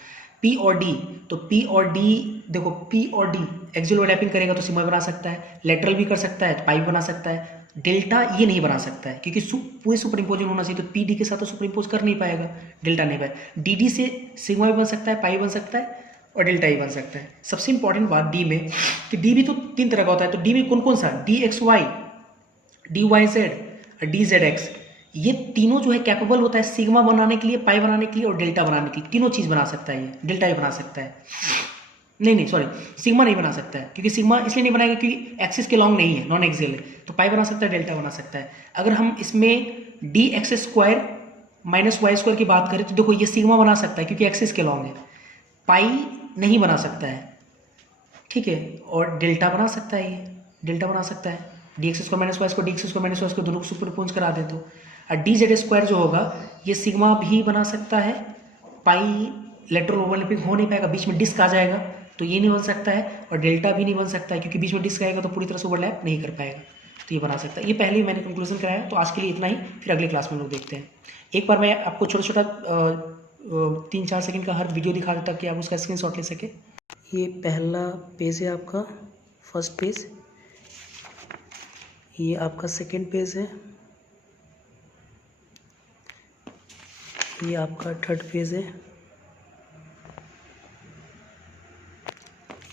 पी और डी, तो पी और डी देखो, पी और डी एक्सियल ओवरलैपिंग करेगा तो सिग्मा बना सकता है, लेटरल भी कर सकता है तो पाई बना सकता है। डेल्टा ये नहीं बना सकता है, क्योंकि पूरे सुपर इम्पोजन होना चाहिए, तो पी डी के साथ तो सुपर इम्पोज कर नहीं पाएगा, डेल्टा नहीं पाएगा। डी डी से सिग्मा भी बन सकता है, पाई बन सकता है, और डेल्टा ही बन सकता है। सबसे इंपॉर्टेंट बात डी में, कि डी भी तो 3 तरह का होता है, तो डी में कौन कौन सा, D X Y, D Y Z और डी जेड एक्स, ये तीनों जो है कैपेबल होता है सिग्मा बनाने के लिए, पाई बनाने के लिए और डेल्टा बनाने के लिए। तीनों चीज़ बना सकता है, ये डेल्टा ही बना सकता है, नहीं सॉरी, सिग्मा नहीं बना सकता है, क्योंकि सिग्मा इसलिए नहीं बनाएगा क्योंकि एक्सिस के लॉन्ग नहीं है, नॉन एक्सियल है। तो पाई बना सकता है, डेल्टा बना सकता है। अगर हम इसमें D X square minus Y square की बात करें तो देखो ये सिग्मा बना सकता है क्योंकि एक्सिस के लॉन्ग है, पाई नहीं बना सकता है, ठीक है। और डेल्टा बना सकता है, ये डेल्टा बना सकता है, D X square minus Y square, D X square minus Y square दोनों को सुपरपोज करा दे तो। और डी जेड स्क्वायर जो होगा ये सिग्मा भी बना सकता है, पाई लेटरल ओवरलैपिंग हो नहीं पाएगा, बीच में डिस्क आ जाएगा तो ये नहीं बन सकता है, और डेल्टा भी नहीं बन सकता है क्योंकि बीच में डिस्क आएगा तो पूरी तरह से ओवरलैप नहीं कर पाएगा, तो ये बना सकता है। ये पहले ही मैंने कंक्लूजन कराया, तो आज के लिए इतना ही, फिर अगले क्लास में लोग देखते हैं। एक बार मैं आपको छोटा छोटा 3-4 सेकंड का हर वीडियो दिखा देता कि आप उसका स्क्रीनशॉट ले सके। ये पहला पेज है आपका, फर्स्ट पेज, ये आपका सेकंड पेज है, ये आपका थर्ड पेज है,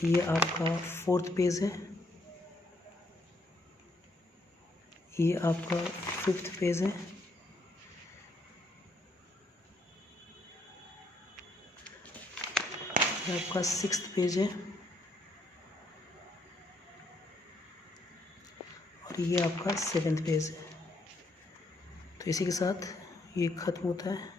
ये आपका फोर्थ पेज है, ये आपका फिफ्थ पेज है, ये आपका सिक्स्थ पेज है, और ये आपका 7th पेज है। तो इसी के साथ ये ख़त्म होता है।